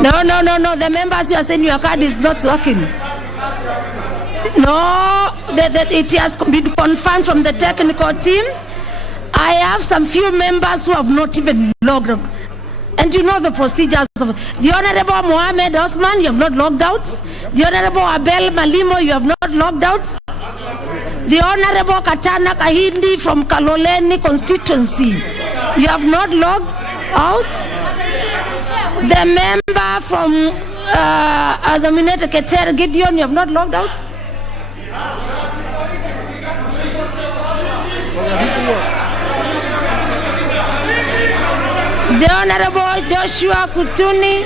No. The members, you are saying your card is not working. No, it has been confirmed from the technical team. I have some few members who have not even logged out. And you know the procedures of the Honorable Mohamed Osman, you have not logged out. The Honorable Abel Malimo, you have not logged out. The Honorable Katana Kahindi from Kaloleni constituency, you have not logged out. The member from Dominator Keter Gideon, you have not logged out. The Honorable Joshua Kutuni,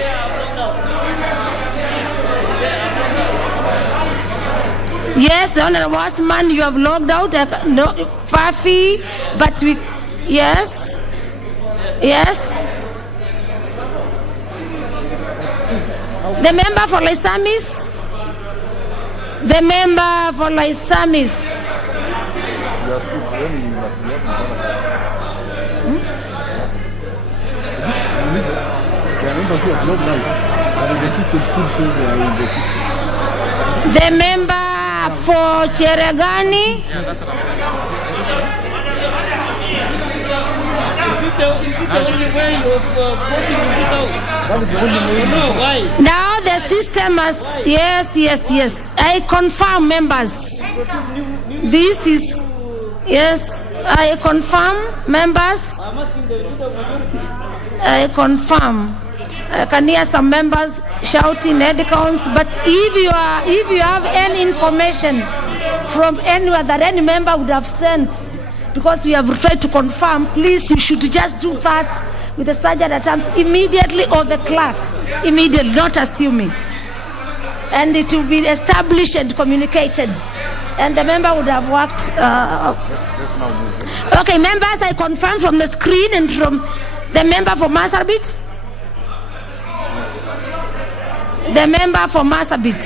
yes, the Honorable Osman, you have logged out. No, Fafi, but we, yes, yes. The member for Lysamis, the member for Lysamis. The member for Cheregani. Is it the only way of voting in this house? That is the only way. No, why? Now the system has, yes. I confirm, members. This is, yes, I confirm, members. I confirm. I can hear some members shouting head counts, but if you have any information from anywhere that any member would have sent, because we have tried to confirm, please, you should just do that with the sergeant at arms immediately, or the clerk immediately, not assuming. And it will be established and communicated, and the member would have worked. Okay, members, I confirm from the screen and from the member for Marsabit. The member for Marsabit.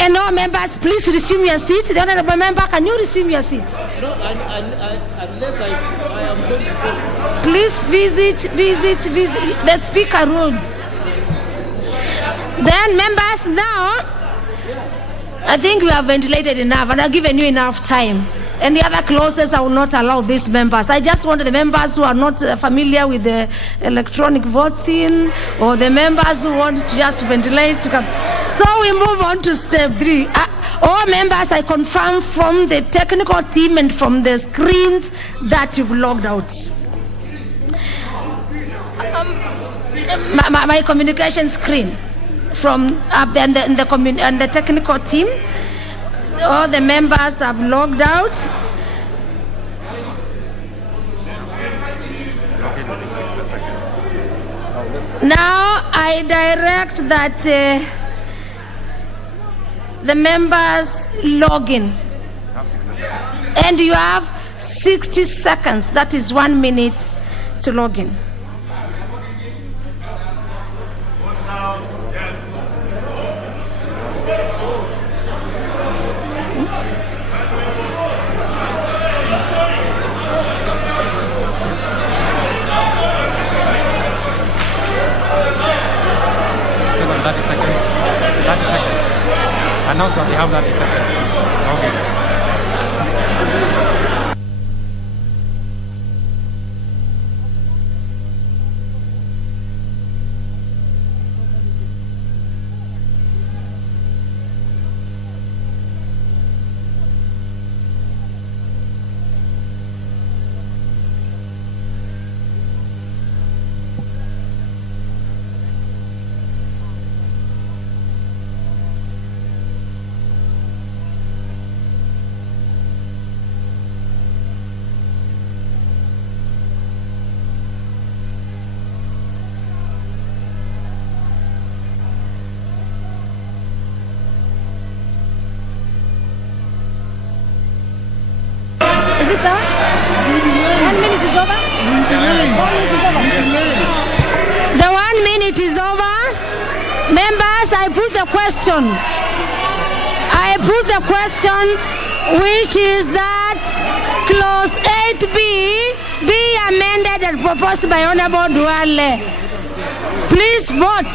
And all members, please resume your seat. The honorable member, can you resume your seat? No, unless I am going to say. Please visit the speaker rules. Then members, now I think we have ventilated enough and I've given you enough time. And the other clauses, I will not allow these members. I just want the members who are not familiar with the electronic voting, or the members who want to just ventilate to come. So we move on to step 3. All members, I confirm from the technical team and from the screens that you've logged out. My communication screen from up there and the technical team. All the members have logged out. Now I direct that the members log in. And you have 60 seconds, that is 1 minute to log in. Announce that they have 30 seconds. Okay. Is it so? 1 minute is over? 1 minute is over. The 1 minute is over. Members, I put the question. Which is that clause 8B be amended and proposed by Honorable Duale. Please vote.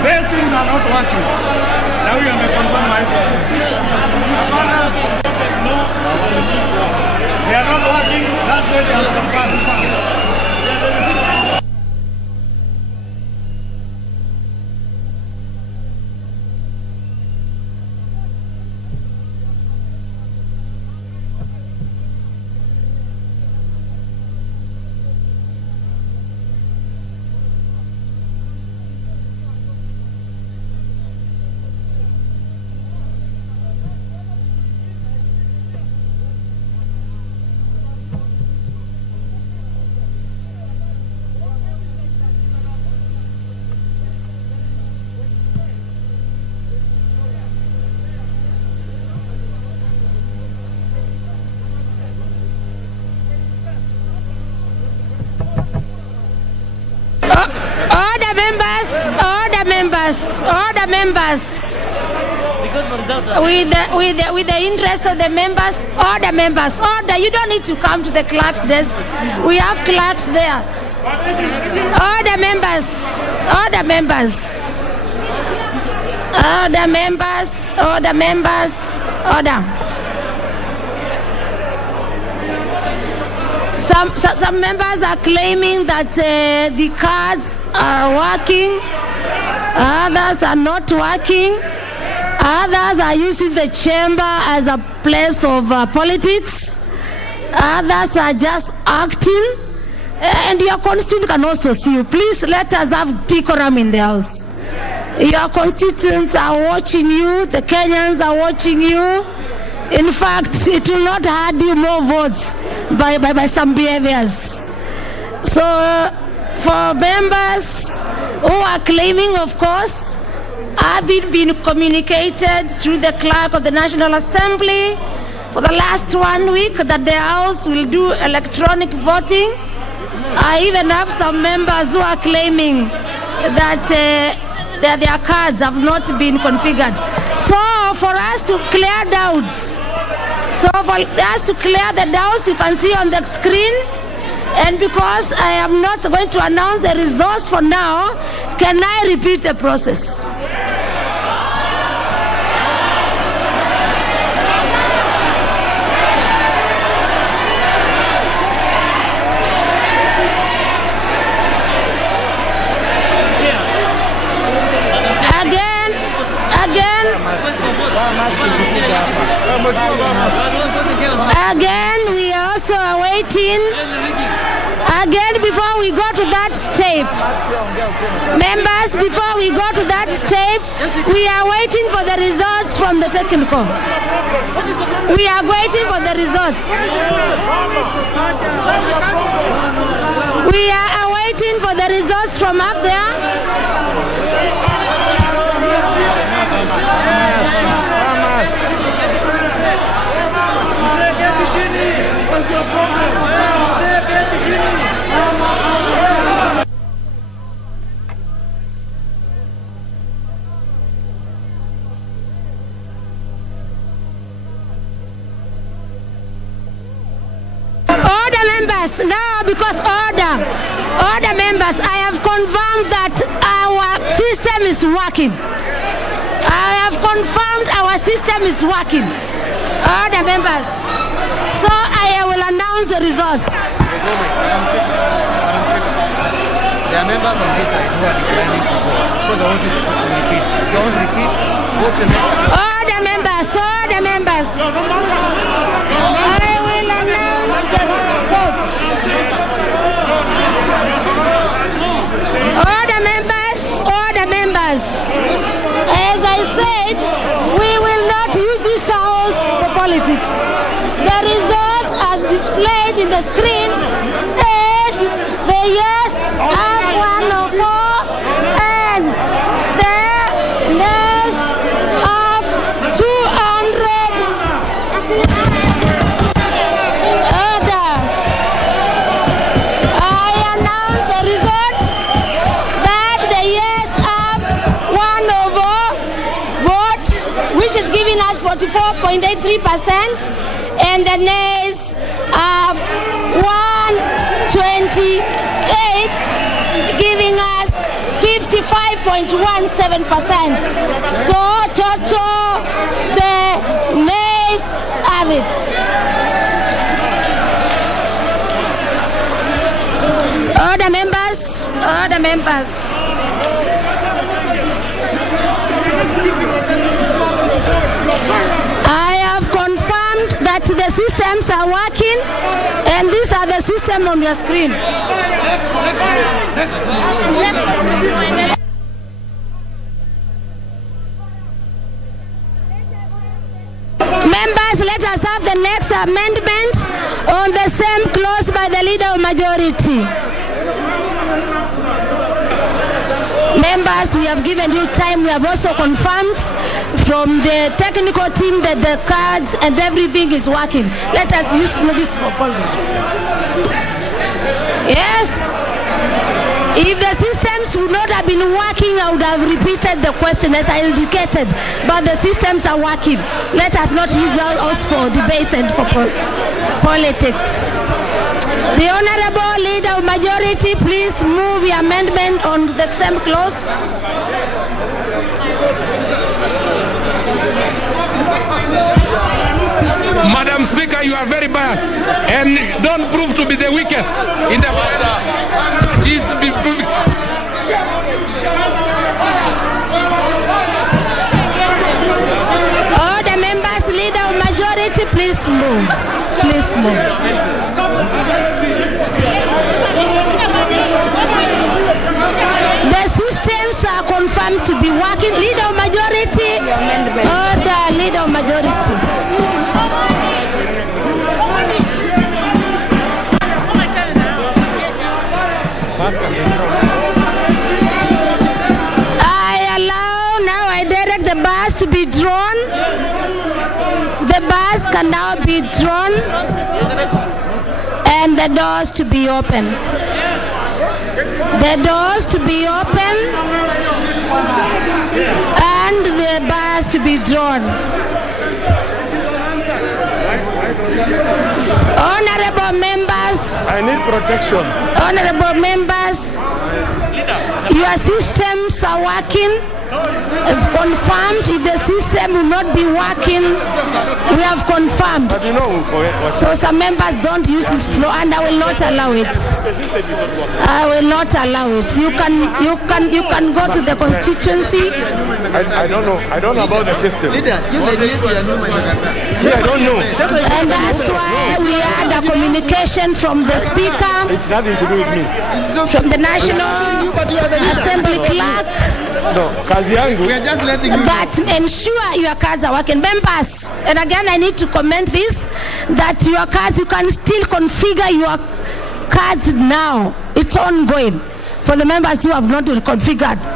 These things are not working. Now we are confirm my they are not working. That's why they are confirmed. All the members, with the interest of the members, all the members, order. You don't need to come to the clerk's desk. We have clerks there. All the members, all the members, all the members, all the members, order. Some members are claiming that the cards are working. Others are not working. Others are using the chamber as a place of politics. Others are just acting. And your constituent can also see you. Please let us have decorum in the house. Your constituents are watching you. The Kenyans are watching you. In fact, it will not hurt you more votes by some behaviors. So, for members who are claiming, of course, have been communicated through the clerk of the National Assembly for the last 1 week that the House will do electronic voting. I even have some members who are claiming that their cards have not been configured. So for us to clear doubts, the doubts you can see on the screen, and because I am not going to announce the results for now, can I repeat the process? Again, we are also awaiting. Again, before we go to that step, members, before we go to that step, we are waiting for the results from from the technical. We are waiting for the results. We are awaiting for the results from up there. Now, because order members, I have confirmed that our system is working. I have confirmed our system is working. Order members. So I will announce the results. There are members on this side who are declining to vote. So they want to repeat. Don't repeat. Vote the next. Order members. Order members. I will announce the results. Order members. Order members. As I said, we will not use this house for politics. The results as displayed in the screen is the yes have 104 and the yes of 200. Order. I announce the results that the yes have 1 over votes, which is giving us 44.83%, and the nays of 128, giving us 55.17%. So total, the nays have it. Order members, order members. I have confirmed that the systems are working, and these are the systems on your screen. Members, let us have the next amendment on the same clause by the leader of majority. Members, we have given you time. We have also confirmed from the technical team that the cards and everything is working. Let us use this proposal. Yes. If the systems would not have been working, I would have repeated the question as I indicated. But the systems are working. Let us not use those for debate and for politics. The Honorable Leader of Majority, please move the amendment on the same clause. Madam Speaker, you are very biased and don't prove to be the weakest in the Order members, Leader of Majority, please move. Please move. The systems are confirmed to be working. Leader of Majority, order, Leader of Majority. I direct the bars to be drawn. The bars can now be drawn and the doors to be open. The doors to be open and the bars to be drawn. Honorable members, I need protection. Honorable members, your systems are working. If confirmed, if the system will not be working, we have confirmed. But you know, so some members don't use this floor, and I will not allow it. I will not allow it. You can go to the constituency. I don't know. I don't know about the system. See, I don't know. And that's why we had a communication from the speaker. It's nothing to do with me. From the National Assembly clerk. No, kazi yangu. We are just letting you But ensure your cards are working. Members, and again I need to comment this, that your cards, you can still configure your cards now. It's ongoing for the members who have not configured.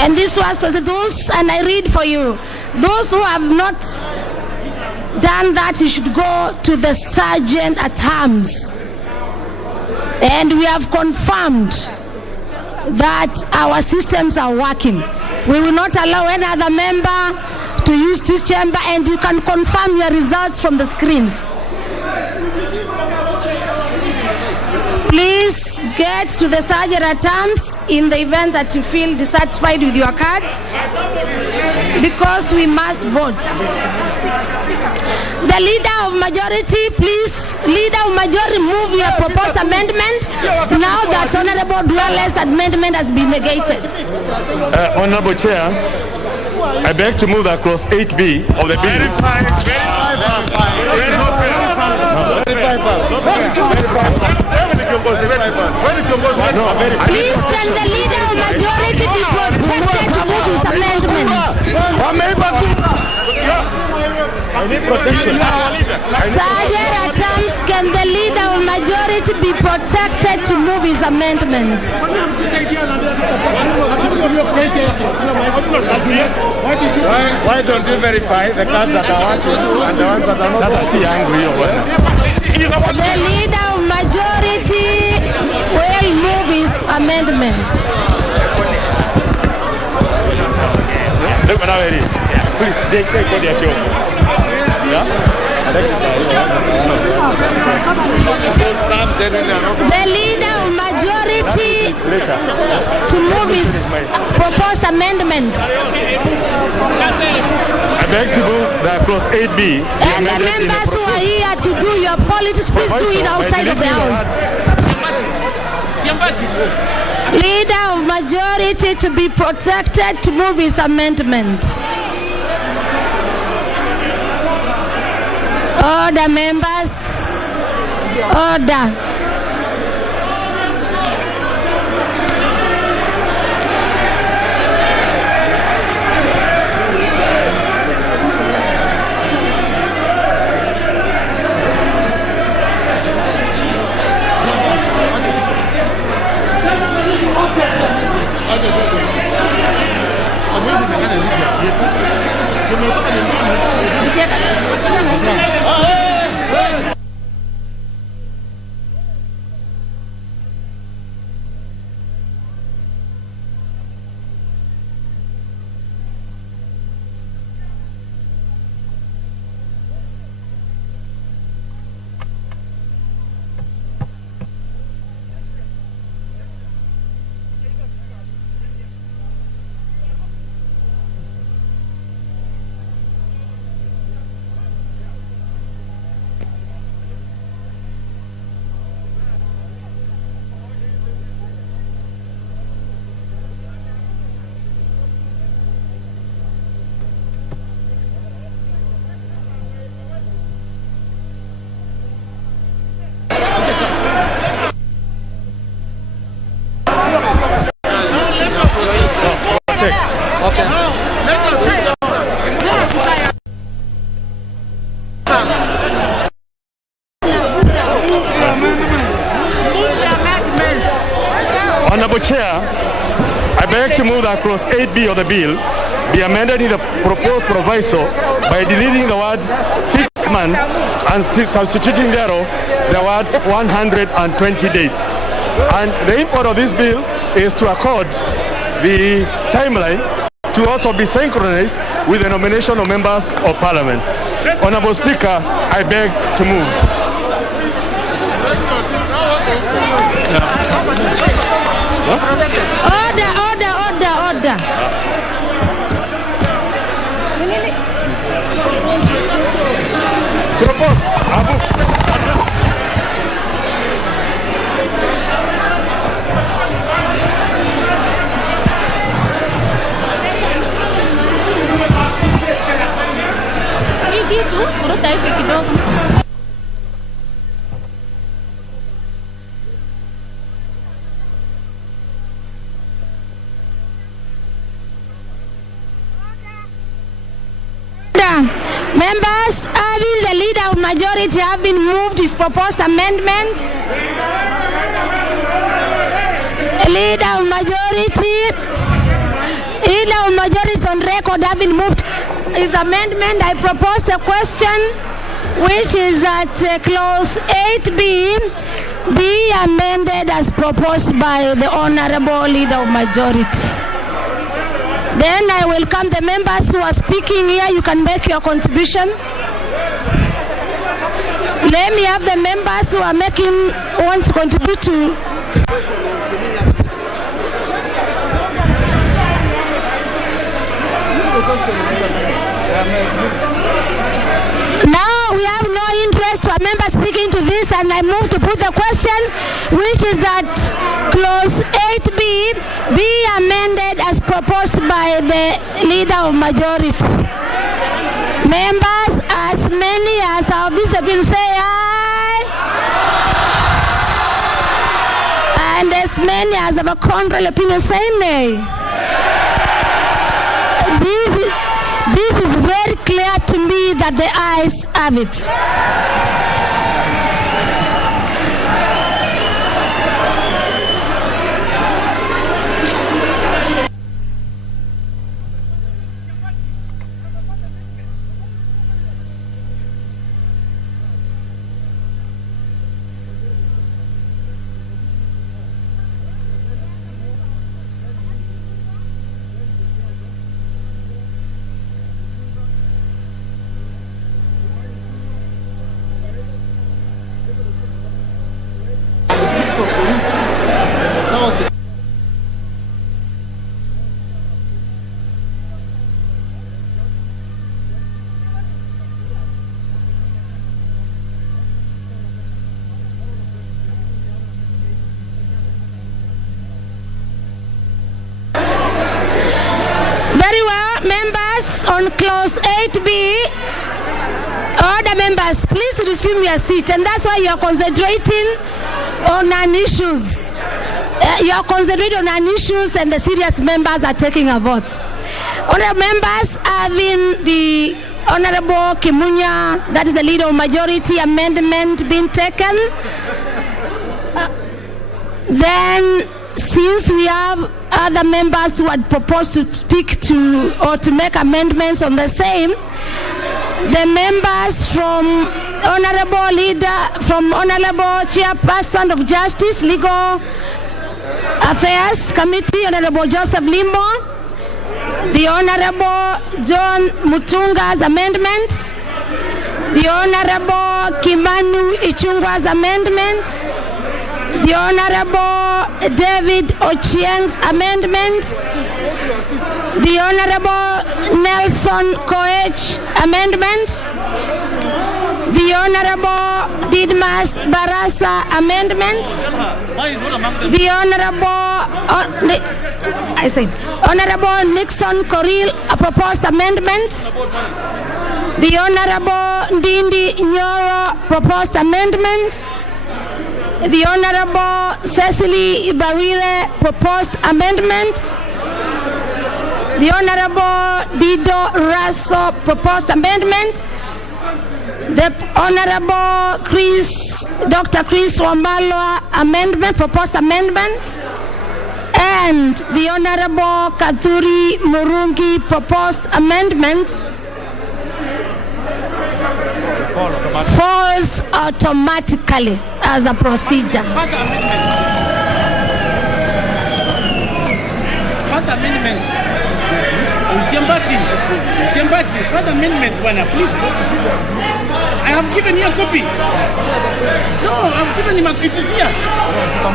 And this was those, and I read for you, those who have not done that, you should go to the sergeant at arms. And we have confirmed that our systems are working. We will not allow any other member to use this chamber, and you can confirm your results from the screens. Please get to the sergeant at arms in the event that you feel dissatisfied with your cards, because we must vote. The leader of majority, please, leader of majority, move your proposed amendment now that Honorable Duale's amendment has been negated. Honorable Chair, I beg to move that clause 8B of the bill. Please, can the leader of majority be protected to move his amendment? I need protection. Sergeant at arms, can the leader of majority be protected to move his amendments? Why don't you verify the cards that are working and the ones that are not working? The leader of majority will move his amendments. Please, take what they are doing. The leader of majority to move his proposed amendment. I beg to move that clause 8B. And the members who are here to do your politics, please do it outside of the house. Leader of majority to be protected to move his amendment. Order, members. Order. Honorable Chair, I beg to move that clause 8B of the bill be amended in the proposed proviso by deleting the words 6 months and substituting thereof the words 120 days. And the import of this bill is to accord the timeline to also be synchronized with the nomination of members of parliament. Honorable Speaker, I beg to move. Order, order, order, order. Propose. Members, having the leader of majority have been moved his proposed amendment. Leader of majority is on record having moved his amendment. I propose a question, which is that clause 8B be amended as proposed by the honorable leader of majority. Then I welcome the members who are speaking here. You can make your contribution. Let me have the members who are want to contribute to. Now we have no interest for members speaking to this, and I move to put the question, which is that clause 8B be amended as proposed by the leader of majority. Members, as many as our discipline say aye, and as many as have a contrary opinion say nay. This is very clear to me that the ayes have it. On clause 8B, order members, please resume your seat, and that's why you are concentrating on non-issues. You are concentrating on non-issues, and the serious members are taking a vote. Honorable members, having the Honorable Kimunya, that is the leader of majority, amendment being taken, then since we have other members who had proposed to speak to or to make amendments on the same, the members from Honorable Chairperson of Justice, Legal Affairs Committee, Honorable Joseph Limbo, the Honorable John Mutunga's amendment, the Honorable Kimanu Ichungwa's amendment, the Honorable David Ochieng's amendment, the Honorable Nelson Koech amendment, the Honorable Didmas Barasa amendment, the Honorable Nixon Koril proposed amendment, the Honorable Ndindi Nyoro proposed amendment, the Honorable Cecily Ibarire proposed amendment, the Honorable Dido Raso proposed amendment, the Honorable Dr. Chris Wambalo amendment, proposed amendment, and the Honorable Katuri Murungi proposed amendment falls automatically as a procedure. Further amendment. Mutembei, further amendment, please. I have given you a copy. No, I've given him it is here. No.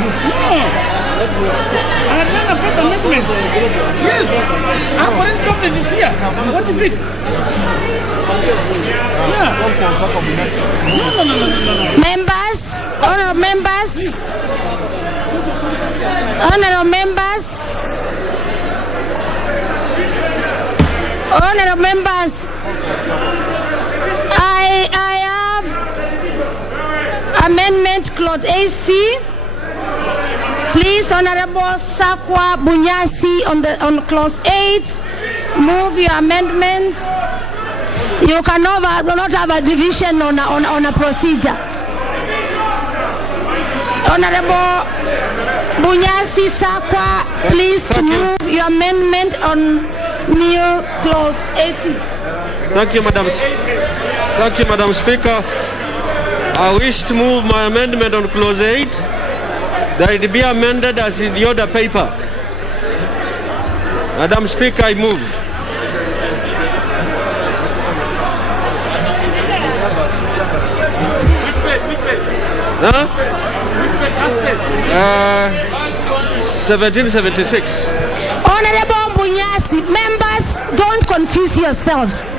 I have done a further amendment. Yes. I have already copied it here. What is it? Yeah. No. Members, honorable members, I have amendment clause AC. Please, Honorable Sakwa Bunyasi on clause 8, move your amendments. You cannot not have a division on a procedure. Honorable Bunyasi Sakwa, please to move your amendment on new clause 80. Thank you, Madam Speaker. I wish to move my amendment on clause 8 that it be amended as in the order paper. Madam Speaker, I move. Huh? 1776. Honorable Bunyasi, members, don't confuse yourselves.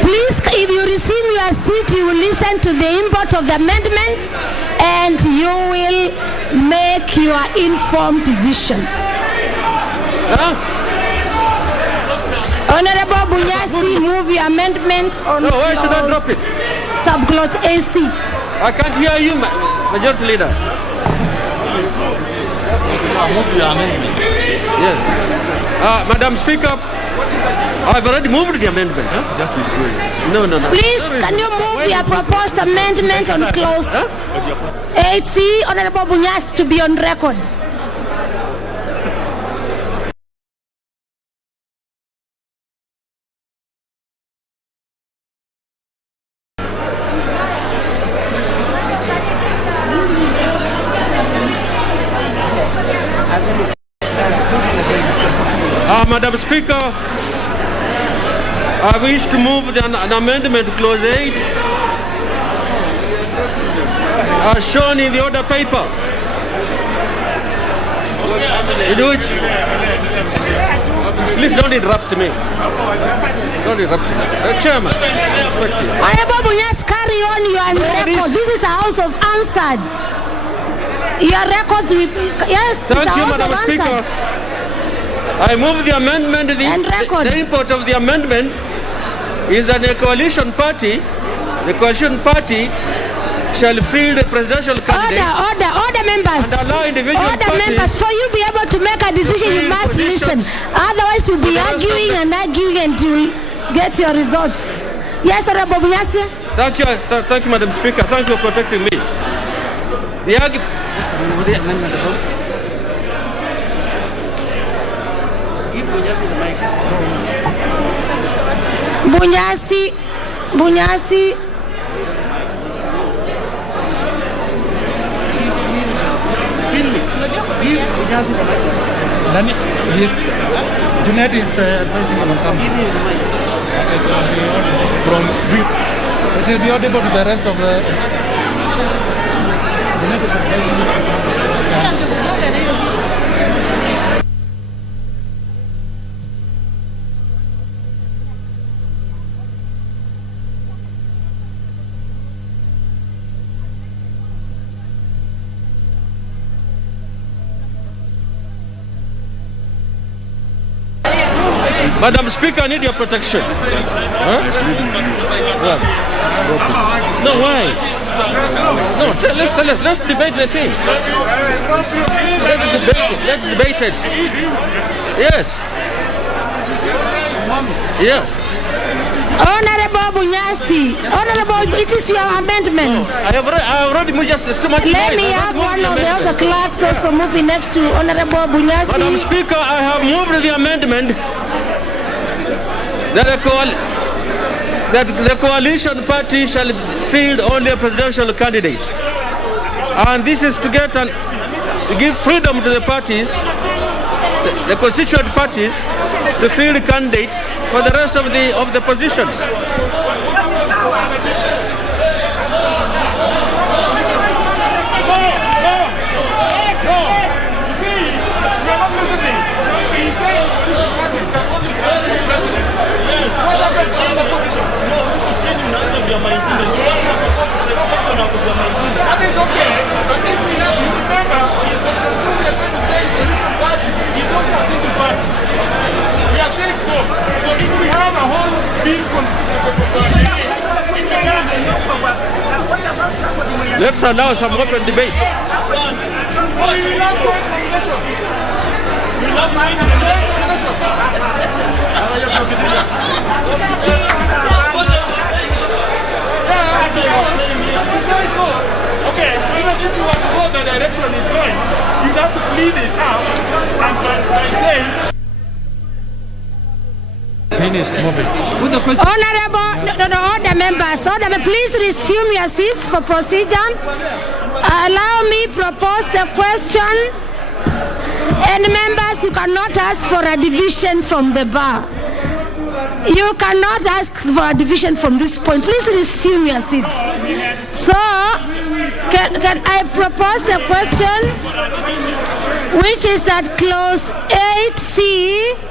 Please, if you receive your seat, you will listen to the import of the amendments and you will make your informed decision. Huh? Honorable Bunyasi, move your amendment on why should I drop it? Subclause AC. I can't hear you, Majority Leader. Move your amendment. Yes. Madam Speaker, I've already moved the amendment. Just be good. No. Please, can you move your proposed amendment on clause 80, Honorable Bunyasi, to be on record? Madam Speaker, I wish to move an amendment clause 8 as shown in the order paper. Please don't interrupt me. Don't interrupt me. Chairman. Honorable Bunyasi, carry on your record. This is a house of answered. Your records will be, yes. Thank you, Madam Speaker. I move the amendment. The import of the amendment is that the coalition party shall field a presidential candidate. Order members. And allow individual parties. Members, for you be able to make a decision, you must listen. Otherwise, you'll be arguing and you'll get your results. Yes, Honorable Bunyasi. Thank you, Madam Speaker. Thank you for protecting me. The amendment vote. Bunyasi. Junaid is advising on something. It will be audible to the rest of the. Junaid is advising. Madam Speaker, I need your protection. Huh? No, why? No, let's debate the thing. Let's debate it. Yes. Yeah. Honorable Bunyasi, it is your amendment. I have already moved just too much. Let me have one of the other clerks also moving next to Honorable Bunyasi. Madam Speaker, I have moved the amendment that the coalition party shall field only a presidential candidate, and this is to give freedom to the parties, the constituent parties, to field candidates for the rest of the positions. That is okay. So if we have, remember, in section 2 we are going to say each party is also a single party. We are saying so. So if we have a whole big let's allow some open debate. have to clean it up and by saying. Finished moving. Honorable, order members, please resume your seats for procedure. Allow me propose the question. And members, you cannot ask for a division from the bar. You cannot ask for a division from this point. Please resume your seats. So, can I propose a question, which is that clause 8C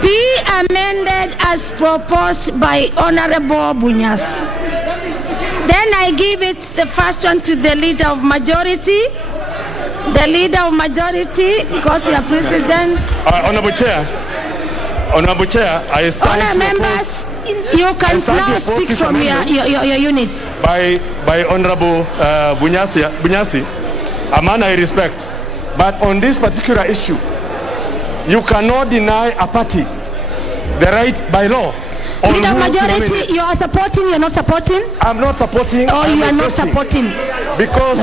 be amended as proposed by Honorable Bunyas. Then I give it the first one to the leader of majority. The leader of majority, because you are president. Honorable Chair, I stand to members, you can now speak from your units. By Honorable Bunyasi, a man I respect. But on this particular issue, you cannot deny a party the right by law. Leader of majority, you are supporting, you are not supporting? I'm not supporting. Or you are not supporting? Because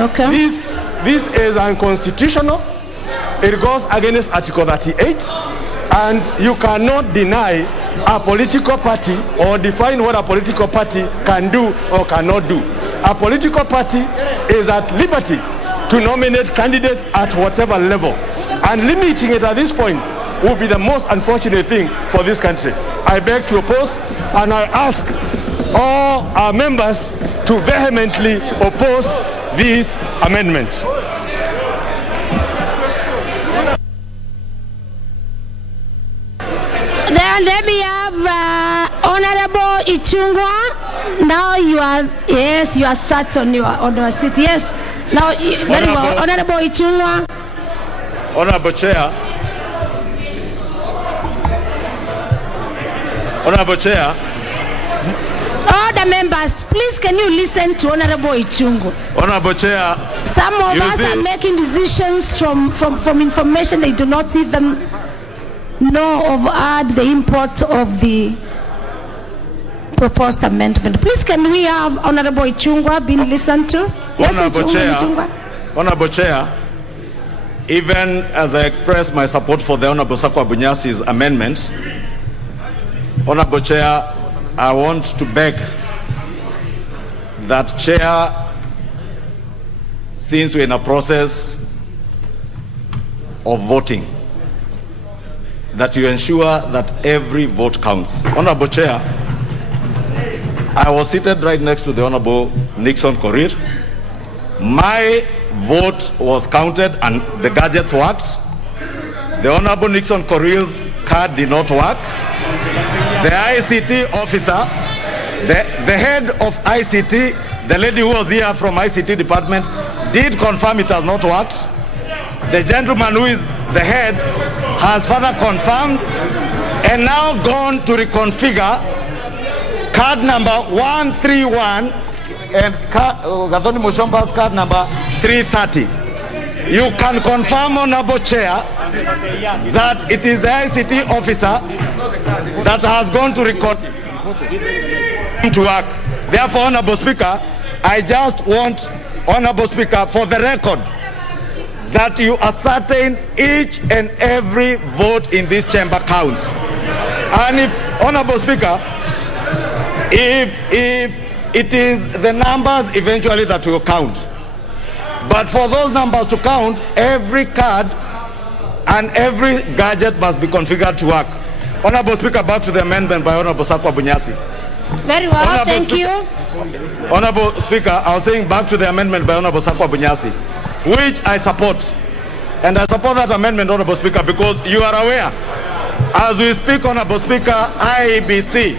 this is unconstitutional. It goes against Article 38. And you cannot deny a political party or define what a political party can do or cannot do. A political party is at liberty to nominate candidates at whatever level. And limiting it at this point would be the most unfortunate thing for this country. I beg to oppose, and I ask all our members to vehemently oppose this amendment. Then let me have Honorable Ichungwa. Now you are, yes, you are sat on your seat. Yes. Now, very well. Honorable Ichungwa. Honorable Chair. Honorable Chair. All the members, please can you listen to Honorable Ichungwa? Honorable Chair. Some of us are making decisions from information they do not even know of the import of the proposed amendment. Please can we have Honorable Ichungwa being listened to? Honorable Chair, even as I express my support for the Honorable Sakwa Bunyasi's amendment, Honorable Chair, I want to beg that Chair, since we're in a process of voting, that you ensure that every vote counts. Honorable Chair, I was seated right next to the Honorable Nixon Korir. My vote was counted and the gadgets worked. The Honorable Nixon Korir's card did not work. The ICT officer, the head of ICT, the lady who was here from ICT department, did confirm it has not worked. The gentleman who is the head has further confirmed and now gone to reconfigure card number 131 and Gathoni Mushomba's card number 330. You can confirm, Honorable Chair, that it is the ICT officer that has gone to record to work. Therefore, Honorable Speaker, I just want, Honorable Speaker, for the record, that you ascertain each and every vote in this chamber counts. And if, Honorable Speaker, if it is the numbers eventually that will count, but for those numbers to count, every card and every gadget must be configured to work. Honorable Speaker, back to the amendment by Honorable Sakwa Bunyasi. Very well, Honorable thank you. Honorable Speaker, I was saying back to the amendment by Honorable Sakwa Bunyasi, which I support. And I support that amendment, Honorable Speaker, because you are aware, as we speak, Honorable Speaker, IEBC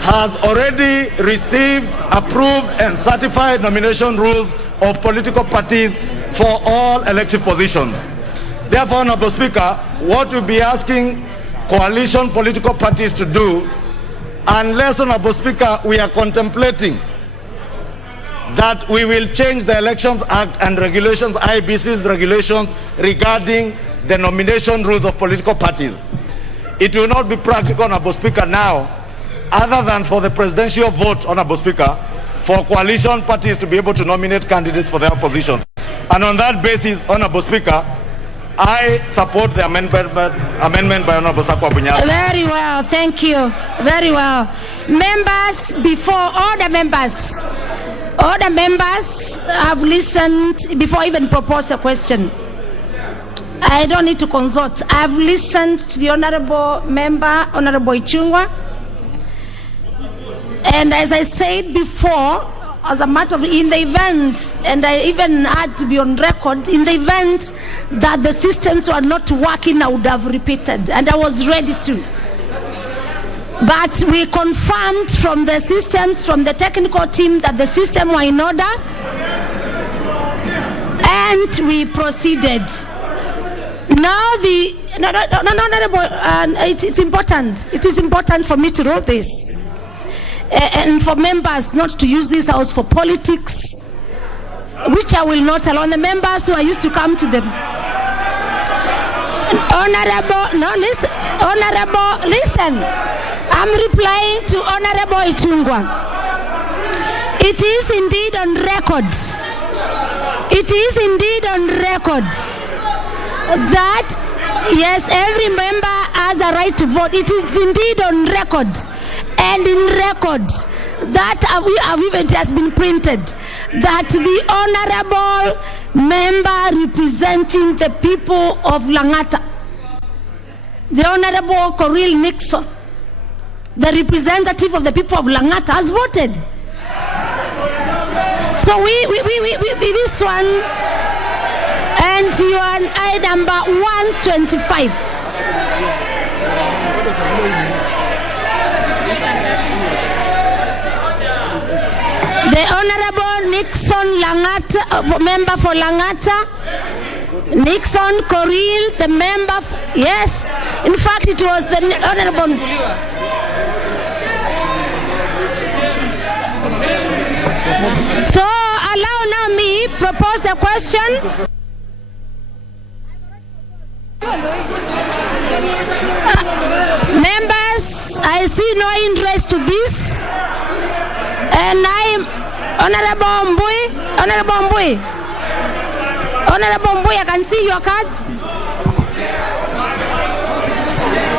has already received, approved, and certified nomination rules of political parties for all elective positions. Therefore, Honorable Speaker, what we'll be asking coalition political parties to do, unless, Honorable Speaker, we are contemplating that we will change the Elections Act and regulations, IBC's regulations regarding the nomination rules of political parties. It will not be practical, Honorable Speaker, now, other than for the presidential vote, Honorable Speaker, for coalition parties to be able to nominate candidates for their opposition. And on that basis, Honorable Speaker, I support the amendment by Honorable Sakwa Bunyasi. Very well, thank you. Very well. Members, before all the members have listened before even propose a question. I don't need to consult. I've listened to the Honorable Member, Honorable Ichung'wah. And as I said before, as a matter of in the event, and I even had to be on record, in the event that the systems were not working, I would have repeated, and I was ready to. But we confirmed from the systems, from the technical team, that the system were in order, and we proceeded. Now it's important. It is important for me to know this. And for members not to use this house for politics, which I will not allow. The members who are used to come to them. Honorable, listen. I'm replying to Honorable Ichung'wah. It is indeed on records. It is indeed on records that, yes, every member has a right to vote. It is indeed on records. And in record that it has been printed that the honorable member representing the people of Lang'ata, the Honorable Coril Nixon, the representative of the people of Lang'ata, has voted. So we this one, and you are on I number 125. The Honorable Nixon Lang'ata, member for Lang'ata. Nixon Coril, the member. Yes, in fact, it was the Honorable. So allow now me propose a question. Members, I see no interest to this. And I, Honorable Mbui, I can see your cards.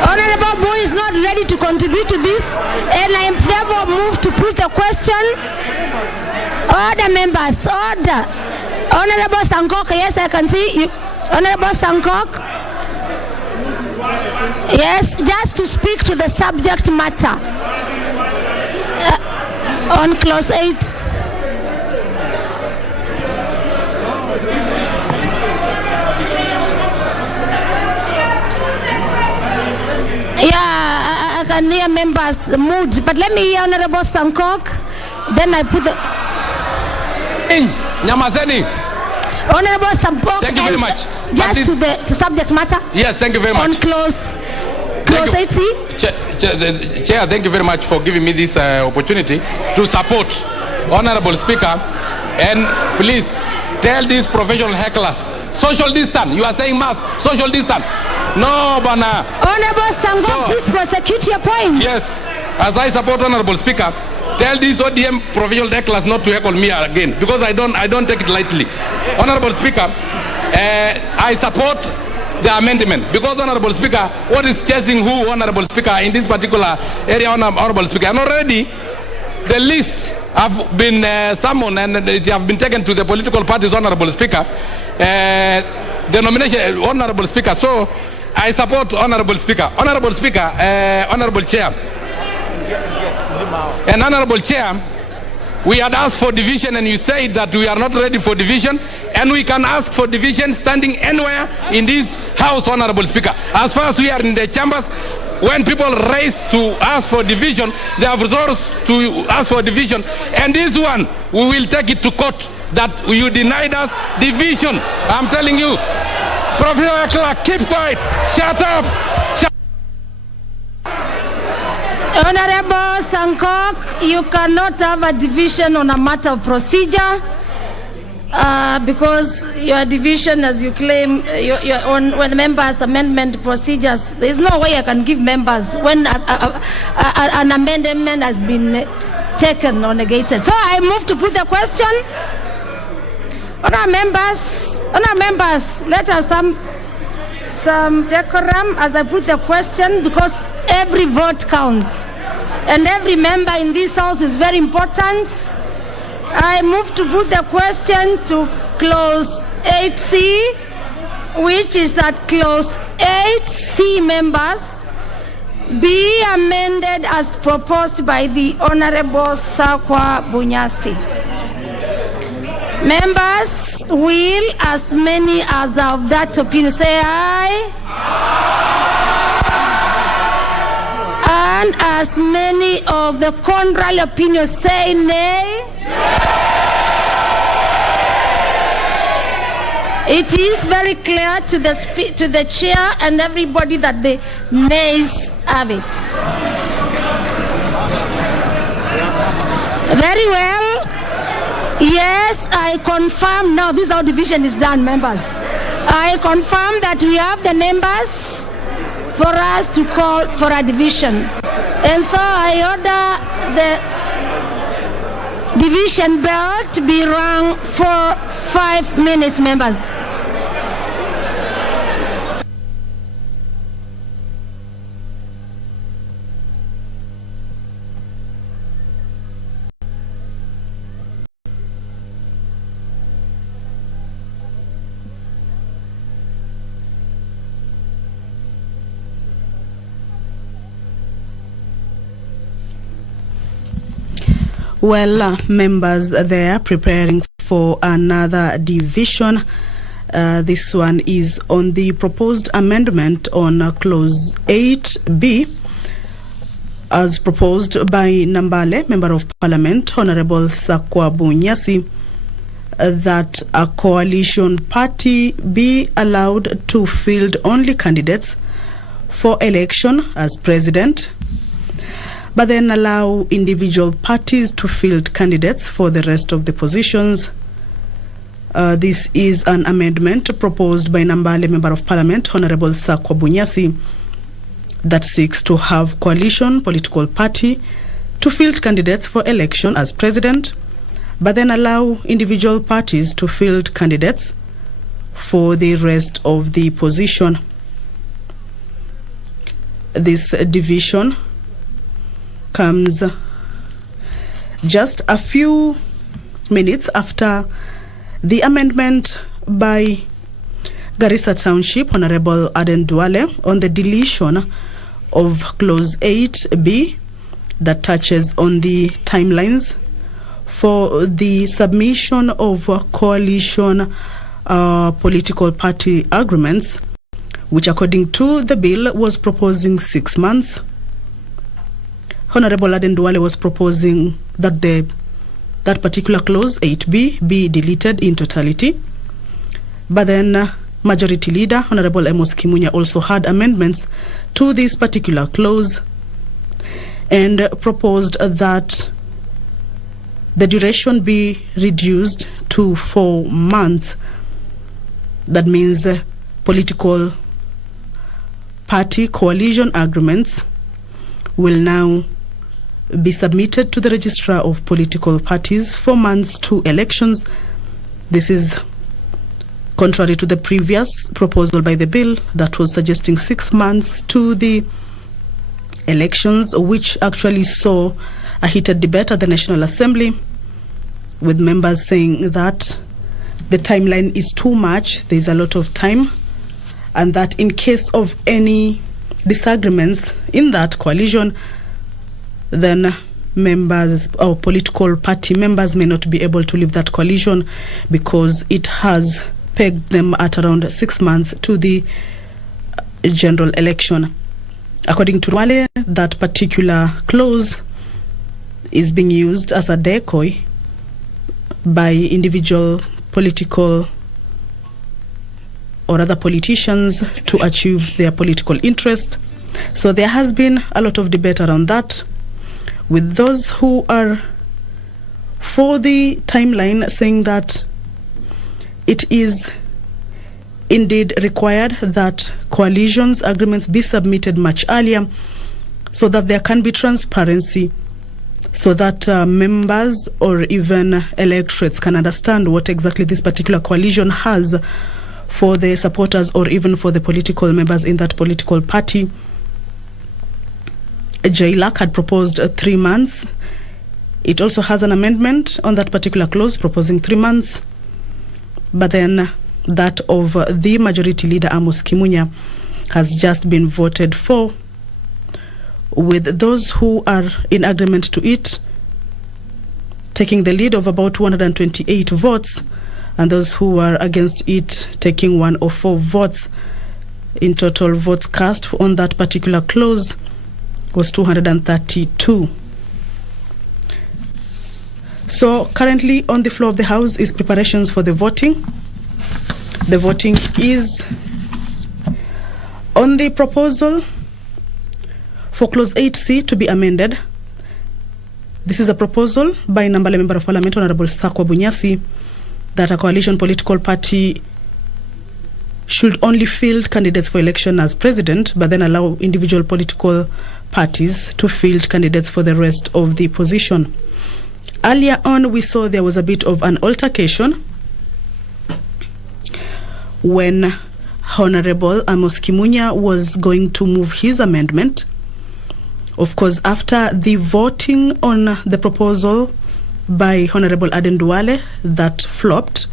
Honorable Mbui is not ready to contribute to this, and I am therefore moved to put the question. Order, members, order. Honorable Sankok, yes, I can see you. Honorable Sankok. Yes, just to speak to the subject matter. On clause 8. Yeah, I can hear members' mood, but let me hear Honorable Sankok. Then I put the. Nyamazeni. Honorable Sankok. Thank you very much. Just to the subject matter. Yes, thank you very much. On clause 80. Chair, thank you very much for giving me this opportunity to support Honorable Speaker, and please tell these professional hecklers, social distance. You are saying mask, social distance. No, Bana. Honorable Sango, please prosecute your point. Yes, as I support Honorable Speaker, tell these ODM professional hecklers not to heckle me again, because I don't take it lightly. Honorable Speaker, I support the amendment, because Honorable Speaker, what is chasing who, Honorable Speaker, in this particular area, Honorable Speaker, and already the list have been summoned and they have been taken to the political parties, Honorable Speaker, the nomination, Honorable Speaker. So I support Honorable Speaker. Honorable Speaker, Honorable Chair, and Honorable Chair, we had asked for division, and you said that we are not ready for division, and we can ask for division standing anywhere in this house, Honorable Speaker. As far as we are in the chambers, when people raise to ask for division, they have resource to ask for division, and this one, we will take it to court that you denied us division. I'm telling you, Professor Clark, keep quiet, shut up. Honorable Sankok, you cannot have a division on a matter of procedure because your division, as you claim, when the members' amendment procedures, there is no way I can give members when an amendment has been taken or negated. So I move to put the question. Honourable members, let us some decorum as I put the question, because every vote counts and every member in this house is very important. I move to put the question to clause 8C, which is that clause 8C, members, be amended as proposed by the Honorable Sakwa Bunyasi. Members, will as many as of that opinion say aye? And as many of the contrary opinion say nay? It is very clear to the chair and everybody that the nays have it. Very well. Yes, I confirm now. This is how division is done, members. I confirm that we have the numbers for us to call for a division. And so I order the division bell to be rung for 5 minutes, members. Well, members, they are preparing for another division. This one is on the proposed amendment on clause 8B, as proposed by Nambale, Member of Parliament, Honorable Sakwa Bunyasi, that a coalition party be allowed to field only candidates for election as president, but then allow individual parties to field candidates for the rest of the positions. This is an amendment proposed by Nambale, Member of Parliament, Honorable Sakwa Bunyasi, that seeks to have coalition political party to field candidates for election as president, but then allow individual parties to field candidates for the rest of the position. This division comes just a few minutes after the amendment by Garissa Township, Honorable Aden Duale, on the deletion of clause 8B that touches on the timelines for the submission of coalition political party agreements, which according to the bill was proposing 6 months. Honorable Aden Duale was proposing that that particular clause 8B be deleted in totality. But then Majority Leader Honorable Amos Kimunya also had amendments to this particular clause and proposed that the duration be reduced to 4 months. That means political party coalition agreements will now be submitted to the Registrar of Political Parties 4 months to elections. This is contrary to the previous proposal by the bill that was suggesting 6 months to the elections, which actually saw a heated debate at the National Assembly, with members saying that the timeline is too much, there's a lot of time, and that in case of any disagreements in that coalition, then members or political party members may not be able to leave that coalition because it has pegged them at around 6 months to the general election. According to Wale, that particular clause is being used as a decoy by individual political or other politicians to achieve their political interest. So there has been a lot of debate around that, with those who are for the timeline saying that it is indeed required that coalitions agreements be submitted much earlier so that there can be transparency so that members or even electorates can understand what exactly this particular coalition has for the supporters or even for the political members in that political party. JLAC had proposed 3 months. It also has an amendment on that particular clause proposing 3 months. But then that of the majority leader Amos Kimunya has just been voted for, with those who are in agreement to it taking the lead of about 128 votes, and those who are against it taking 104 votes. In total, votes cast on that particular clause was 232. So currently on the floor of the House is preparations for the voting. The voting is on the proposal for clause 8C to be amended. This is a proposal by Nambale Member of Parliament Honorable Sakwa Bunyasi that a coalition political party should only field candidates for election as president, but then allow individual political parties to field candidates for the rest of the position. Earlier on, we saw there was a bit of an altercation when Honorable Amos Kimunya was going to move his amendment. Of course, after the voting on the proposal by Honorable Aden Duale, that flopped.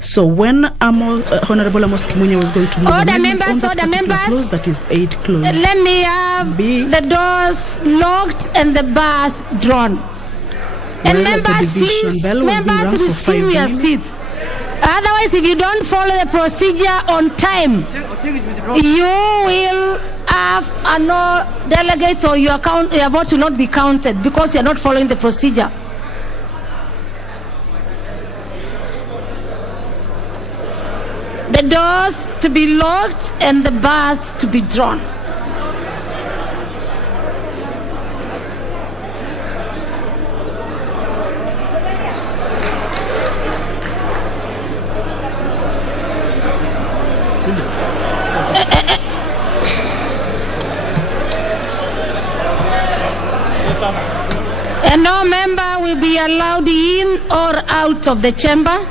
So when Honorable Amos Kimunya was going to move order members, clause, that is 8 clause. Let me have the doors locked and the bars drawn. And members, please, members resume your seats. Otherwise, if you don't follow the procedure on time, you will have a no delegate, or your vote will not be counted because you are not following the procedure. The doors to be locked and the bars to be drawn. And no member will be allowed in or out of the chamber.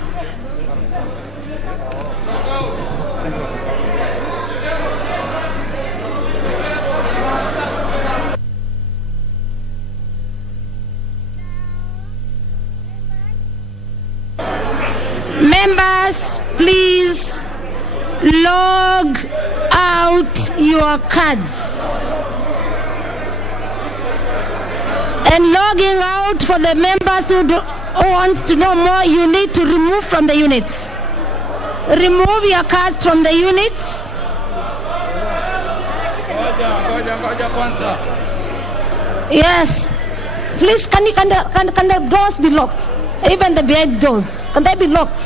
Members, please log out your cards. And logging out for the members who want to know more, you need to remove from the units. Remove your cards from the units. Yes. Please, can the doors be locked? Even the behind doors, can they be locked?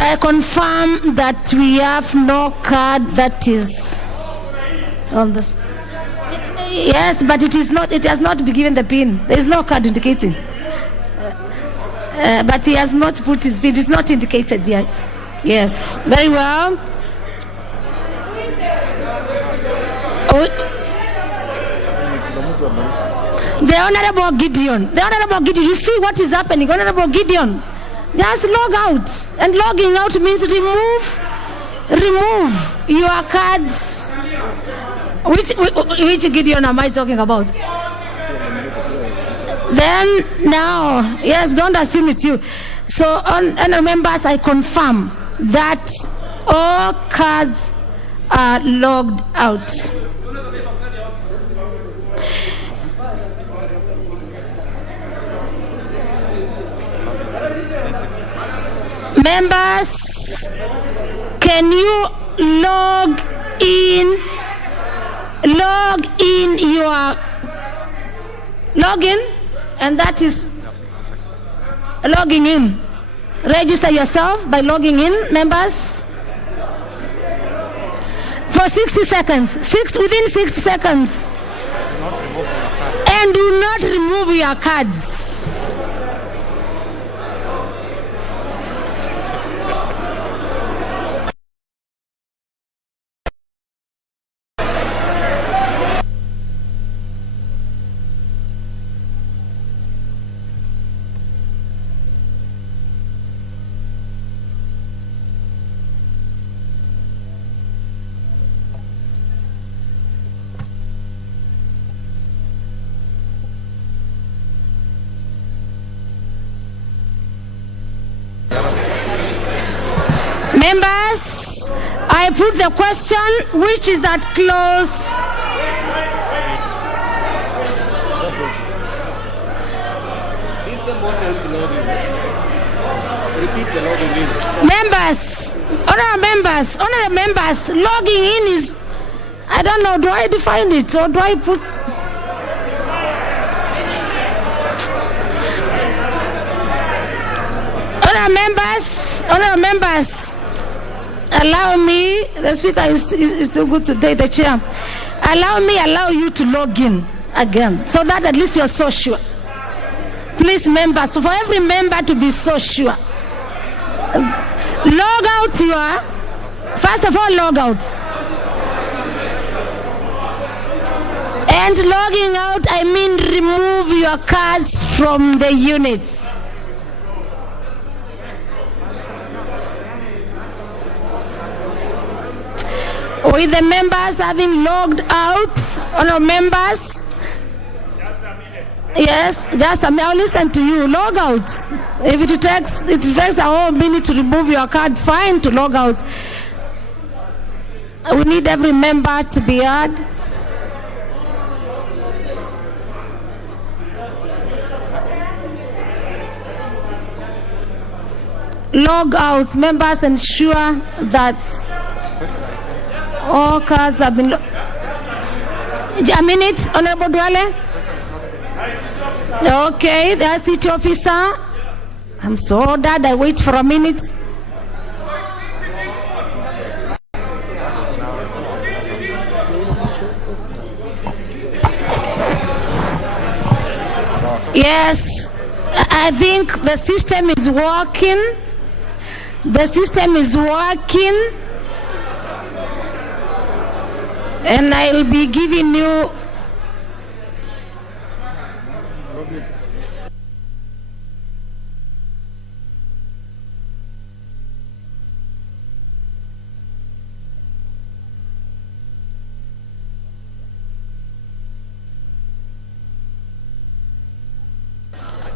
I confirm that we have no card that is on this. Yes, but it is not. It has not been given the pin. There is no card indicating. But he has not put his pin. It is not indicated yet. Yes, very well. The Honorable Gideon. The Honorable Gideon. You see what is happening, Honorable Gideon. Just log out, and logging out means remove your cards. Which Gideon am I talking about? Then now, yes, don't assume it's you. So, on members, I confirm that all cards are logged out. Members, can you log in your login, and that is logging in. Register yourself by logging in, members, for 60 seconds. Within 60 seconds. And do not remove your cards. Members, I put the question, which is that clause? Repeat the login in. Members, honorable members, logging in is, I don't know, do I define it or do I put? Honorable members, allow me, the speaker is too good today, the chair. Allow you to log in again, so that at least you're so sure. Please, members, for every member to be so sure. Log out first of all, log out. And logging out, I mean remove your cards from the units. With the members having logged out, honorable members. Yes, just a minute. I'll listen to you. Log out. If it takes a whole minute to remove your card, fine, to log out. We need every member to be heard. Log out. Members, ensure that all cards have been. A minute, Honorable Dwale. Okay, the city officer. I'm so ordered. I wait for a minute. Yes, I think the system is working. The system is working. And I'll be giving you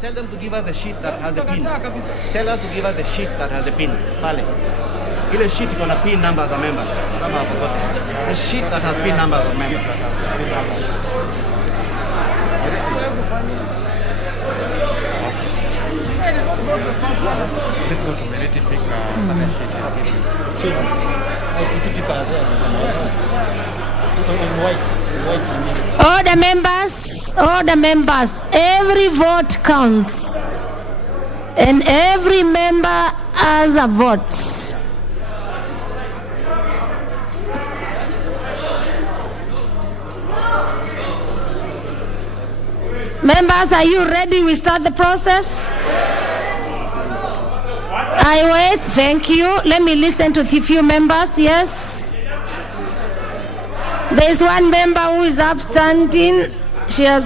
Tell them to give us the sheet that has the pin. Tell us to give us the sheet that has the pin. Pale. Ile sheet iko na pin numbers of members. Some have forgotten. The sheet that has pin numbers of members. Let's go to Melity, pick some sheet. All the members, every vote counts. And every member has a vote. Members, are you ready? We start the process. I wait. Thank you. Let me listen to a few members. Yes. There is one member who is absenting. She has.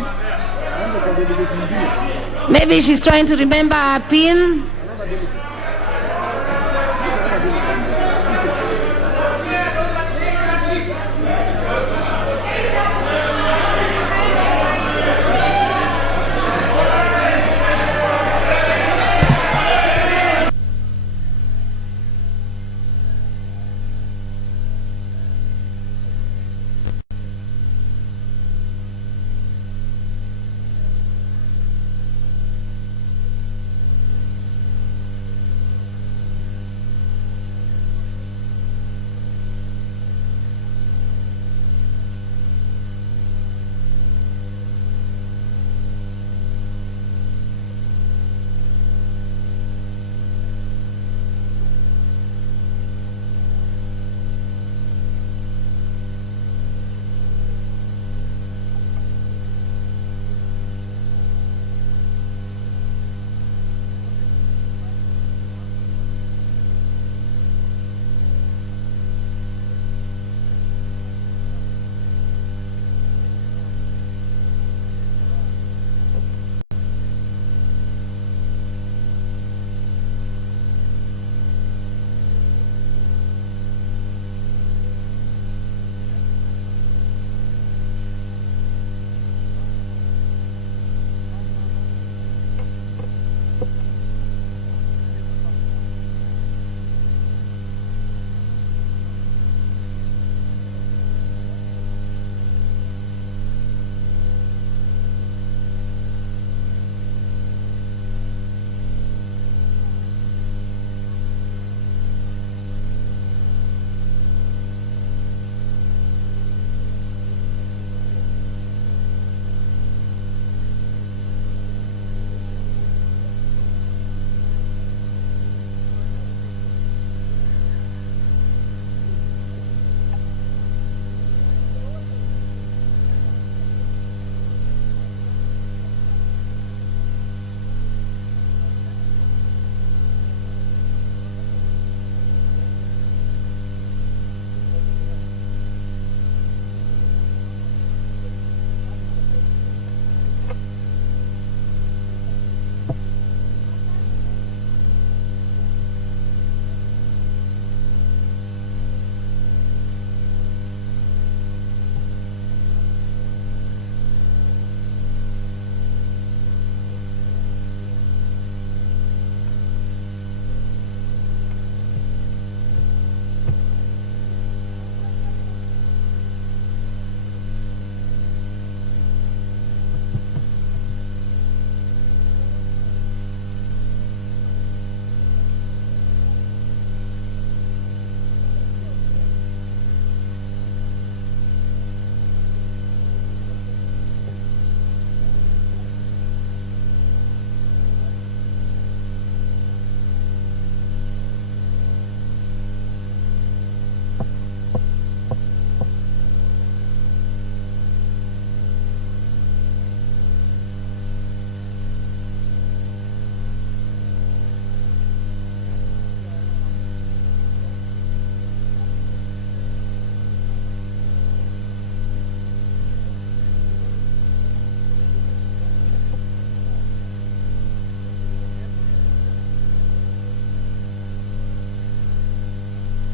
Maybe she's trying to remember her PIN.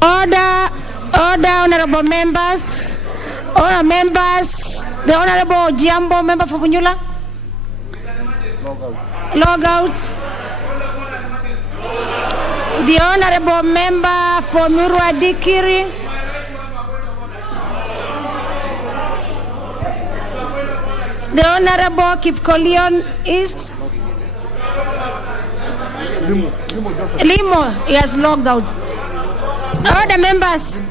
Order, honorable members. Honorable members, the Honorable Jambo, member for Funyula. Logouts. The Honorable member for Murwa Dikiri. The Honorable Kipkolion East. Limo, he has logged out. All the members.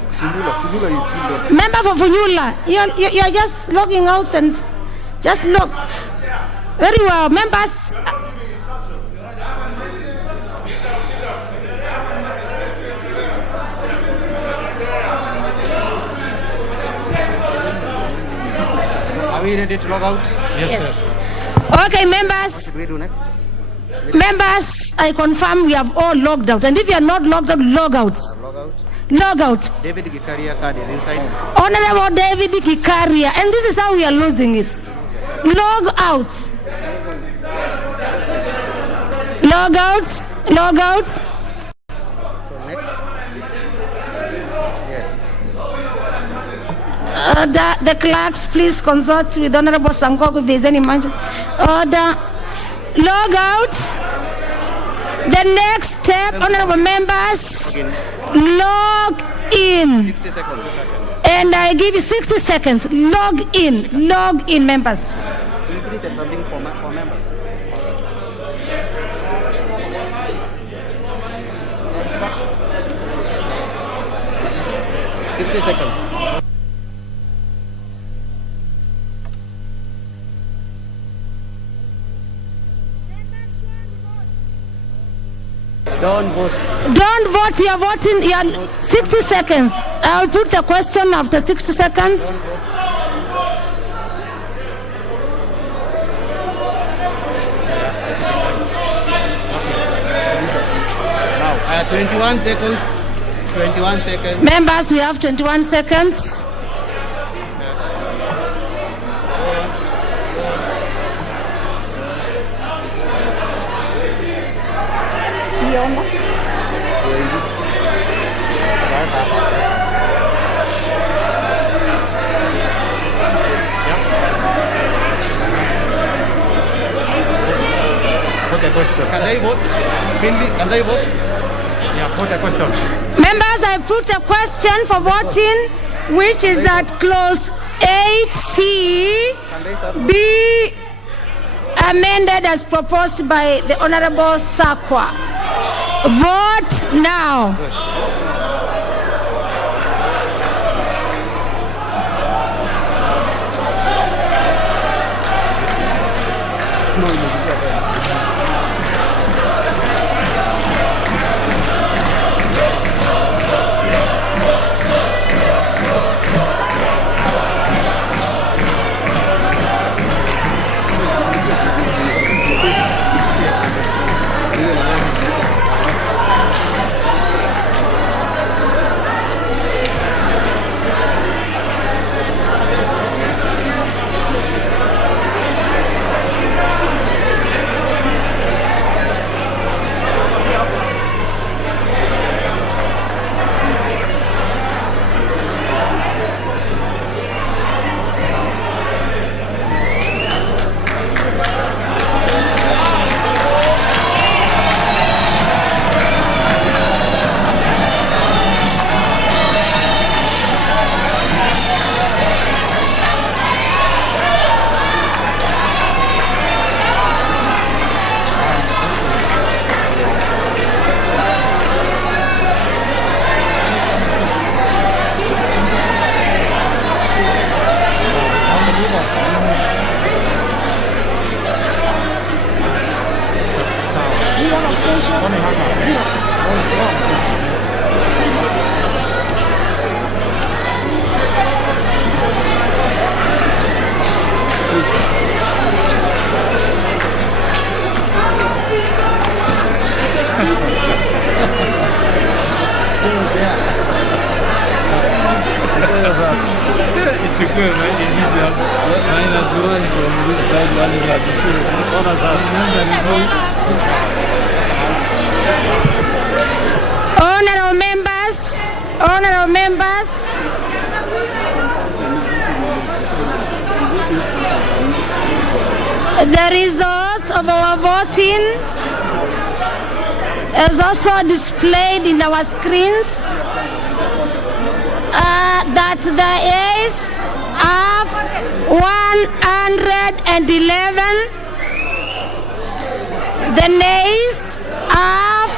Member for Funyula, you're just logging out and just log. Very well, members. Are we ready to log out? Yes. Okay, members. What do we do next? Members, I confirm we have all logged out. And if you are not logged out, log out. Log out. Log out. David Gikaria card is inside. Honorable David Gikaria. And this is how we are losing it. Log out. Log out. Log out. So next. Yes. The clerks, please consult with Honorable Sankok if there is any mention. Order. Log out. The next step, honorable members, log in. 60 seconds. And I give you 60 seconds. Log in, members. Simply take some things for members. Seconds. Don't vote. Don't vote. You are voting. You are 60 seconds. I will put the question after 60 seconds. Now, I have 21 seconds. 21 seconds. Members, we have 21 seconds. Put the question. Can they vote? Can they vote? Yeah, put the question. Members, I put a question for voting, which is that clause 8C be amended as proposed by the Honorable Sakwa. Vote now. Honorable members, the results of our voting is also displayed in our screens. That the yeas have 111, the nays have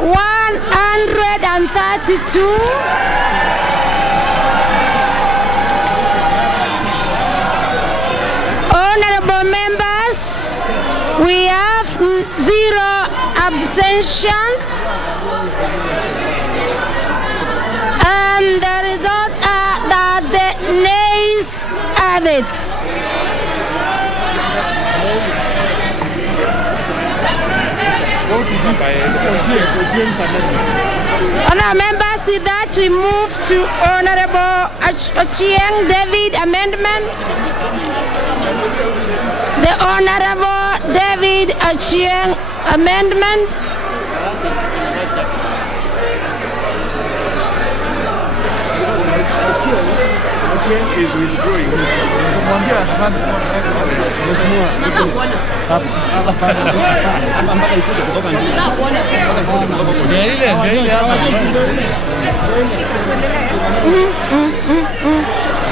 132. Honorable members, we have 0 abstentions, and the result are that the nays have it. Honorable members, with that we move to Honorable Ochieng David amendment. The Honorable David Ochieng amendment. Is withdrawing.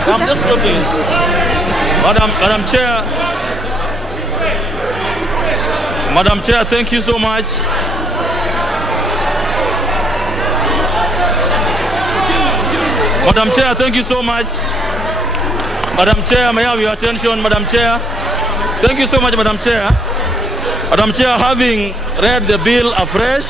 I'm just looking. Madam Chair, thank you so much. Madam Chair, thank you so much. Madam Chair, may I have your attention, Madam Chair? Thank you so much, Madam Chair. Madam Chair, having read the bill afresh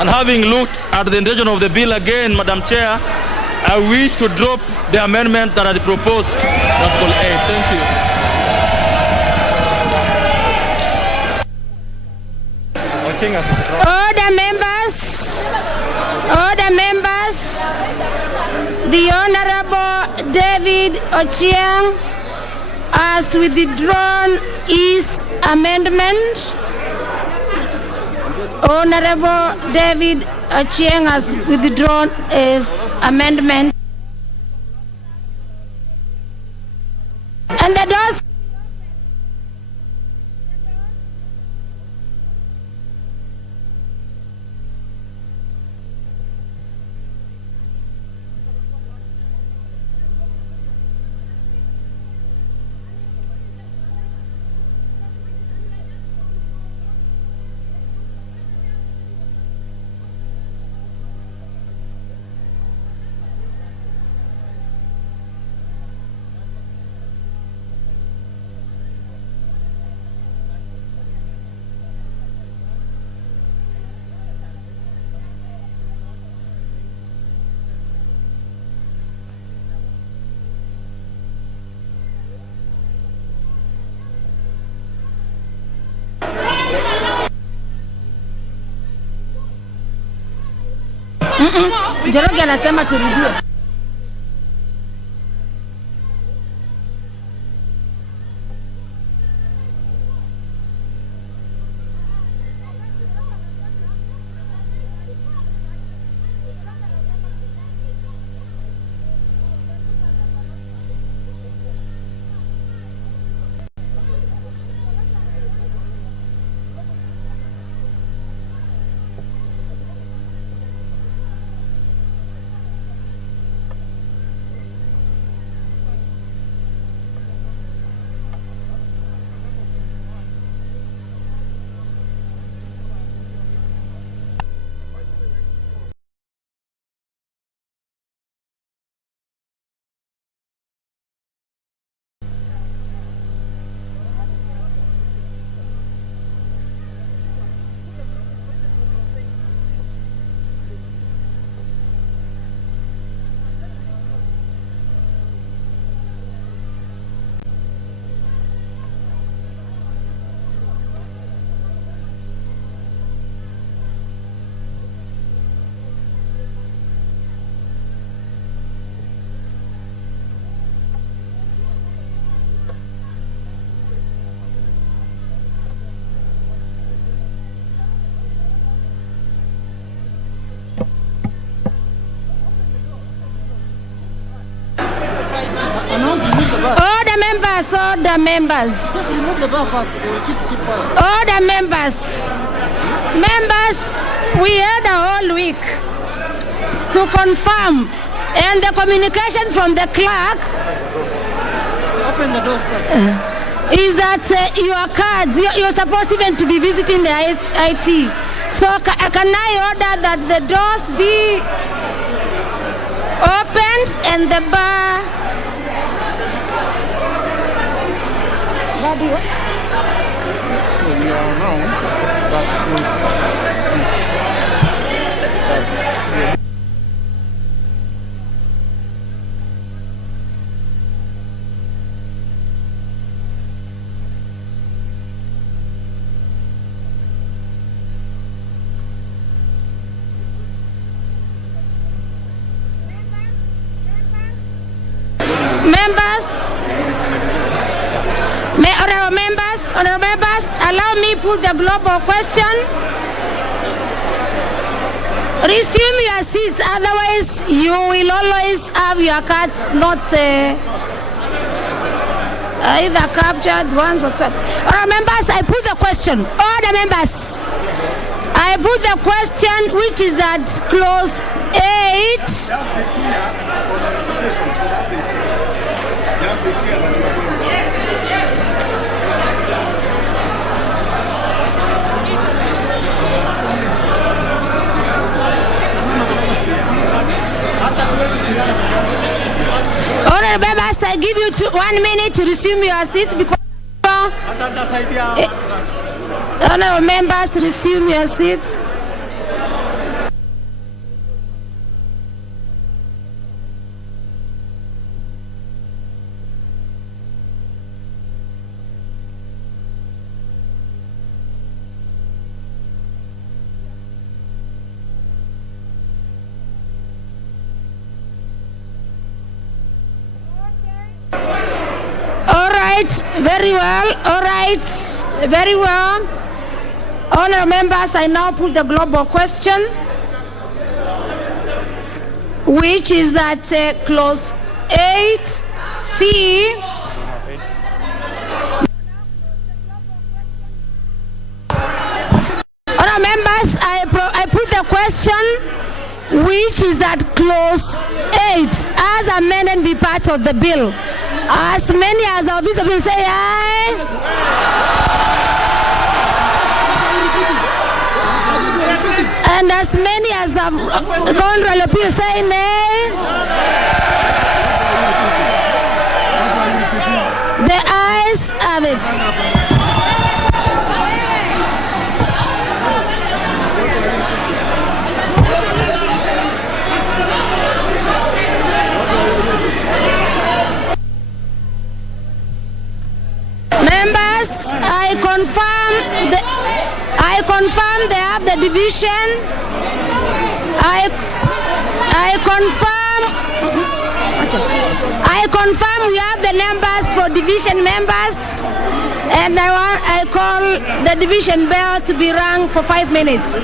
and having looked at the intention of the bill again, Madam Chair, I wish to drop the amendment that I proposed, Article 8. Thank you. Order members, the Honorable David Ochieng has withdrawn his amendment. Honorable David Ochieng has withdrawn his amendment. And the doors. Njoroge anasema turudie. members. Order members. Members, we had a whole week to confirm, and the communication from the clerk Open the doors first. Is that your cards, you're supposed even to be visiting the IT. So can I order that the doors be opened and the bar... Honorable members, allow me put the global question. Resume your seats, otherwise you will always have your cards not either captured once or twice. Honorable members, I put the question. Order members, I put the question, which is that clause 8. Honorable members, I give you 1 minute to resume your seats because honorable members, resume your seats. Very well. All right. Very well. Honorable members, I now put the global question, which is that clause 8C. Honorable members, I put the question, which is that clause 8 as amended be part of the bill. As many as our visa will say aye. And as many as our honorable people say nay. The ayes have it. Members, I confirm they have the division. I confirm we have the numbers for division members, and I call the division bell to be rung for 5 minutes.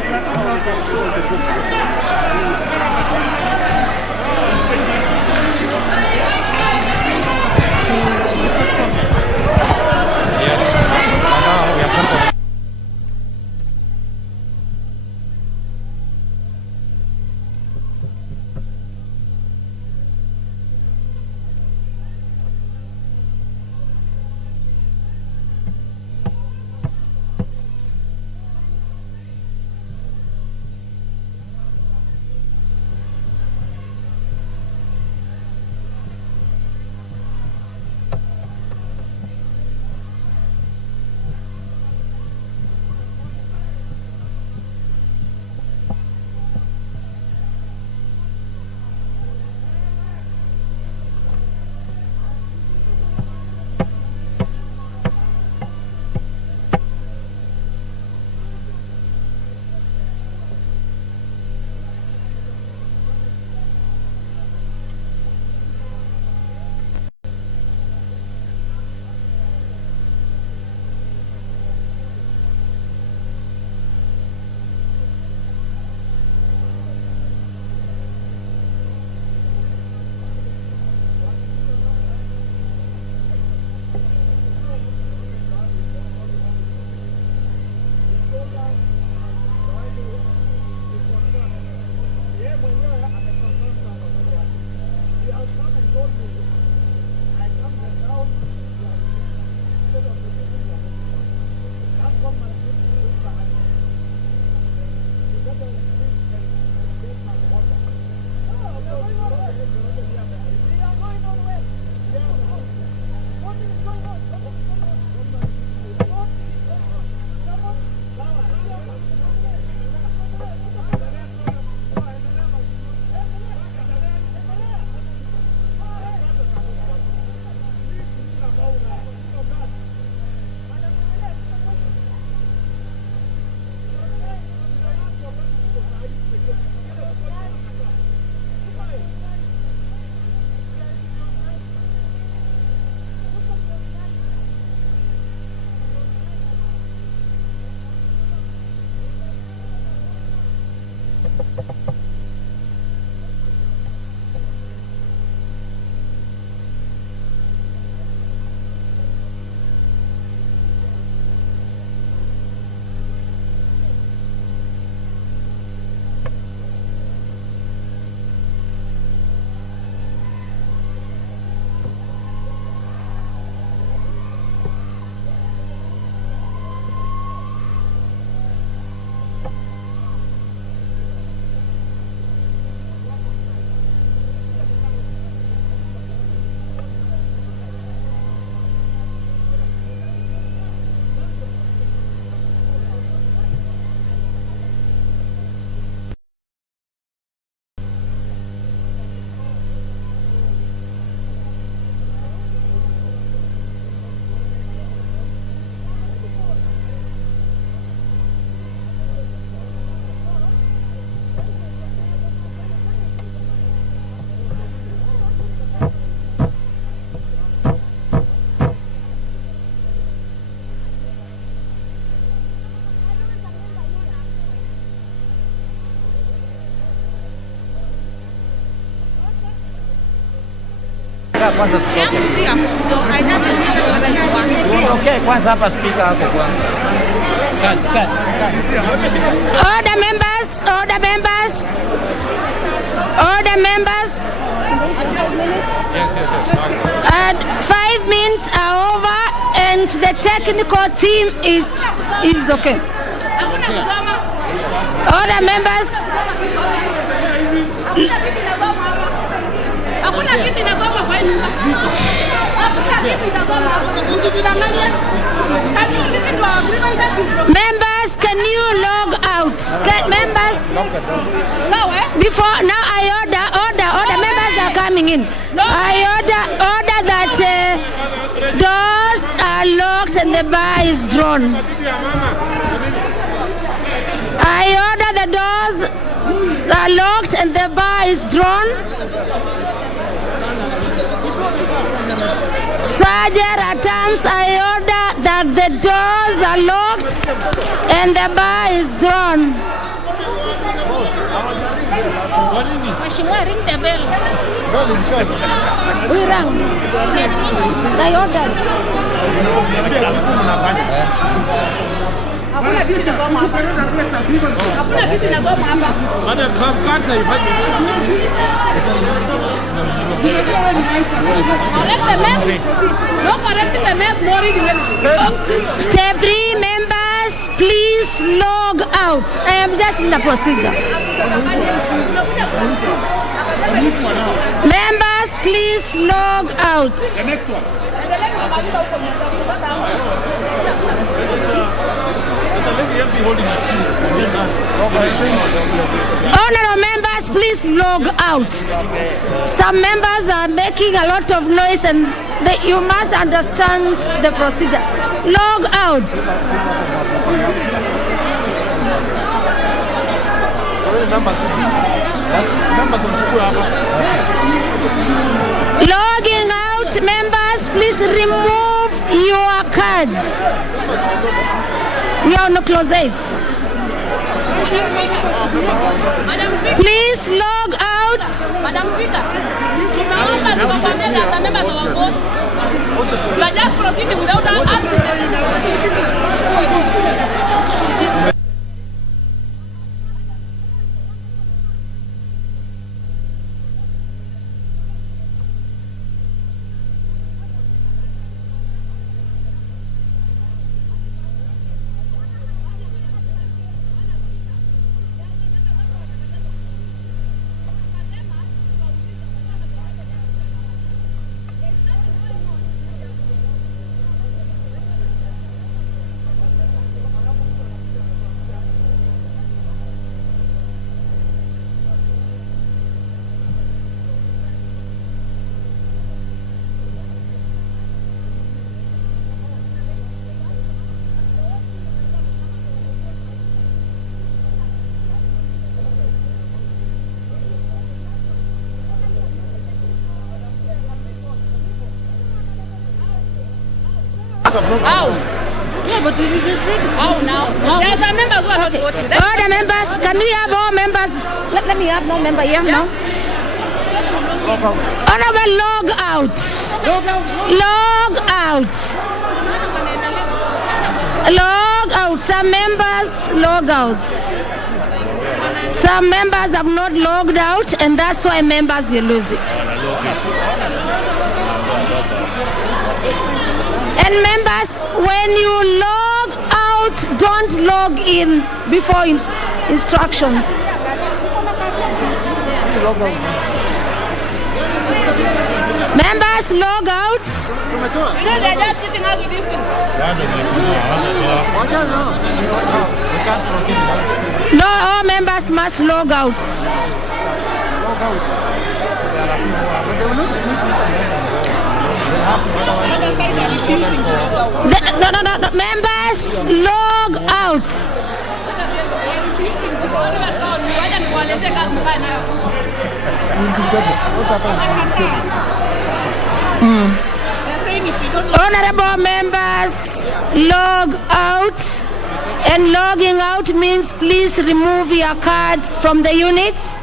Kwanza tutoke. Tuondoke kwanza hapa speaker hapo kwanza. Order members, order members. Order members. 5 minutes are over and the technical team is okay. Order members. Members, can you log out? Members, before now I order. Members are coming in. I order that doors are locked and the bar is drawn. I order the doors are locked and the bar is drawn. Sergeant attempts, I order that the doors are locked and the bar is drawn. Ring the bell. We rang. I ordered. Hakuna kitu kinasoma hapa. Hakuna kitu kinasoma hapa. Baada kwanza ifanye. Correct the mess. No correcting the mess, no reading anything. Step 3 members, please log out. I am just in the procedure. Members, please log out. The next one. Honorable members, please log out. Some members are making a lot of noise and you must understand the procedure. Log out. Logging out, members, please remove your cards. We are on the closets. Please log out. Madam Speaker, you are just proceeding without asking. How? Yeah, but it is ready. How now? There are some members who are not voting. All the members, can we have all members? Let me have no member here now. Honorable log out. Log out. Log out. Some members log out. Some members have not logged out, and that's why members you're losing. And members, when you log out, don't log in before instructions. Members, log out. You know, they're just sitting out with these things. No, all members must log out. No. Members, log out. Honorable members, log out. And logging out means please remove your card from the units.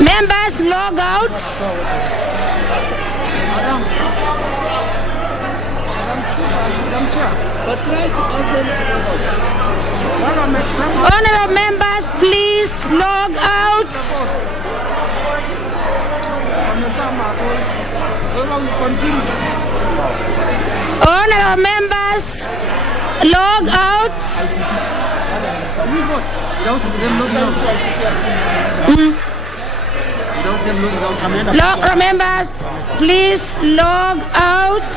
Members, log out. Honorable members, please log out. Honorable members, log out. Members, please log out.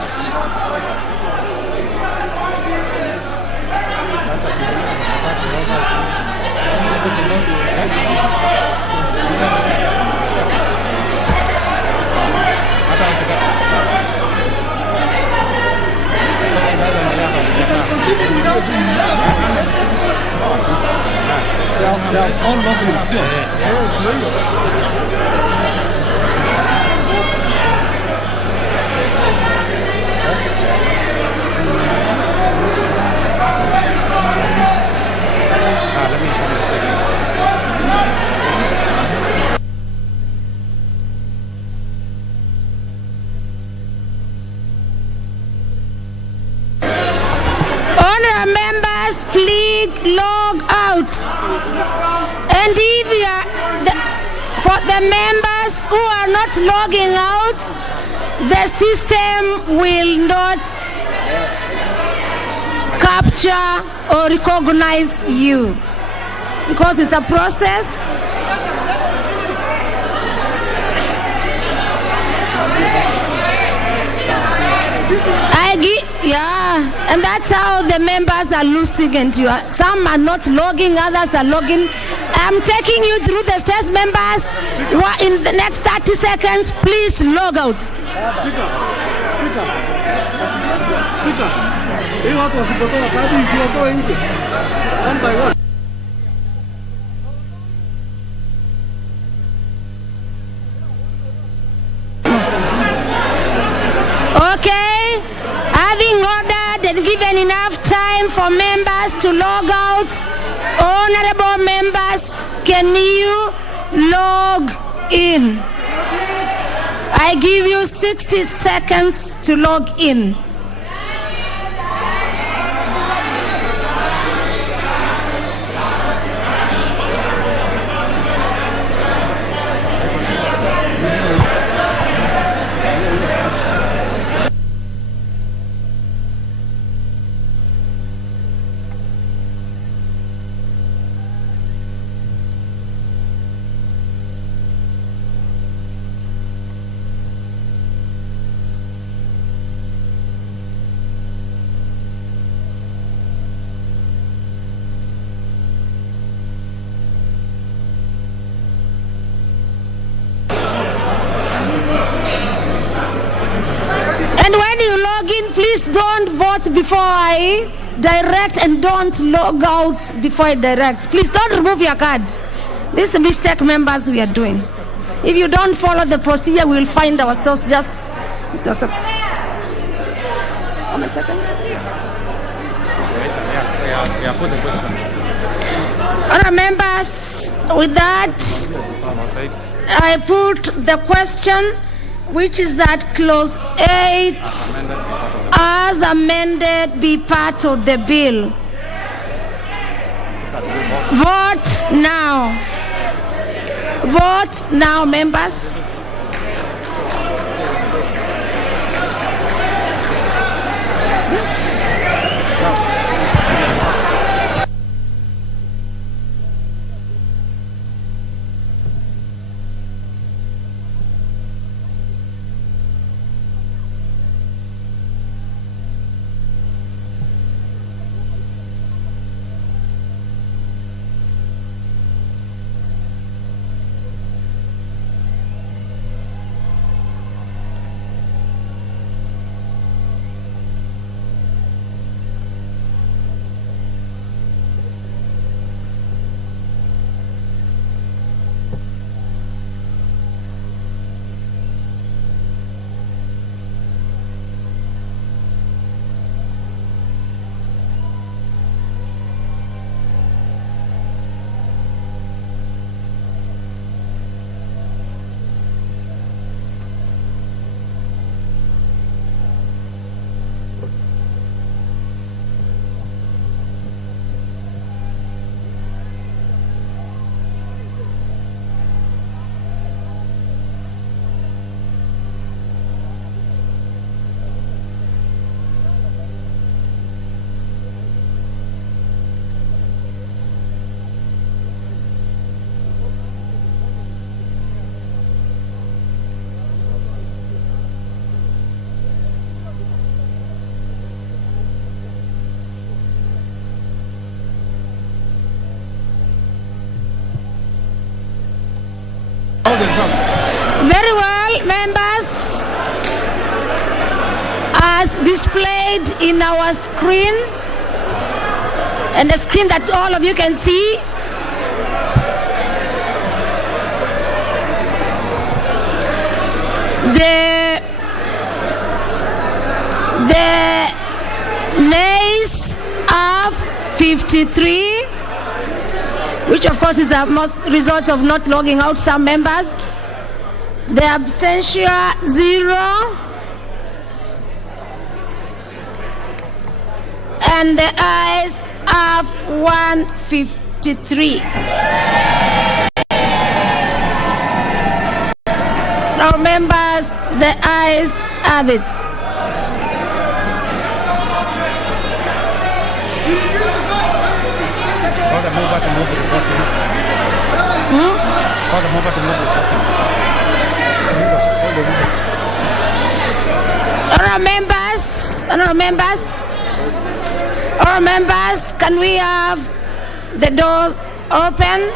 Honorable members, please log out. And if you are for the members who are not logging out, the system will not capture or recognize you because it's a process. And that's how the members are losing, and some are not logging, others are logging. I'm taking you through the steps, members. In the next 30 seconds, please log out. Okay, having ordered and given enough time for members to log out, honorable members, can you log in? I give you 60 seconds to log in. vote before I direct, and don't log out before I direct. Please don't remove your card. This is the mistake, members, we are doing. If you don't follow the procedure, we will find ourselves just... How many seconds? Yeah, put the question. Honourable members, with that, I put the question, which is that clause 8 as amended be part of the bill. Vote now. Vote now, members. Very well, members. As displayed in our screen, and the screen that all of you can see, the nays of 53, which of course is the most result of not logging out some members. The absentia 0, and the ayes of 153. Now, members, the ayes have it. Honourable members, can we have the doors open?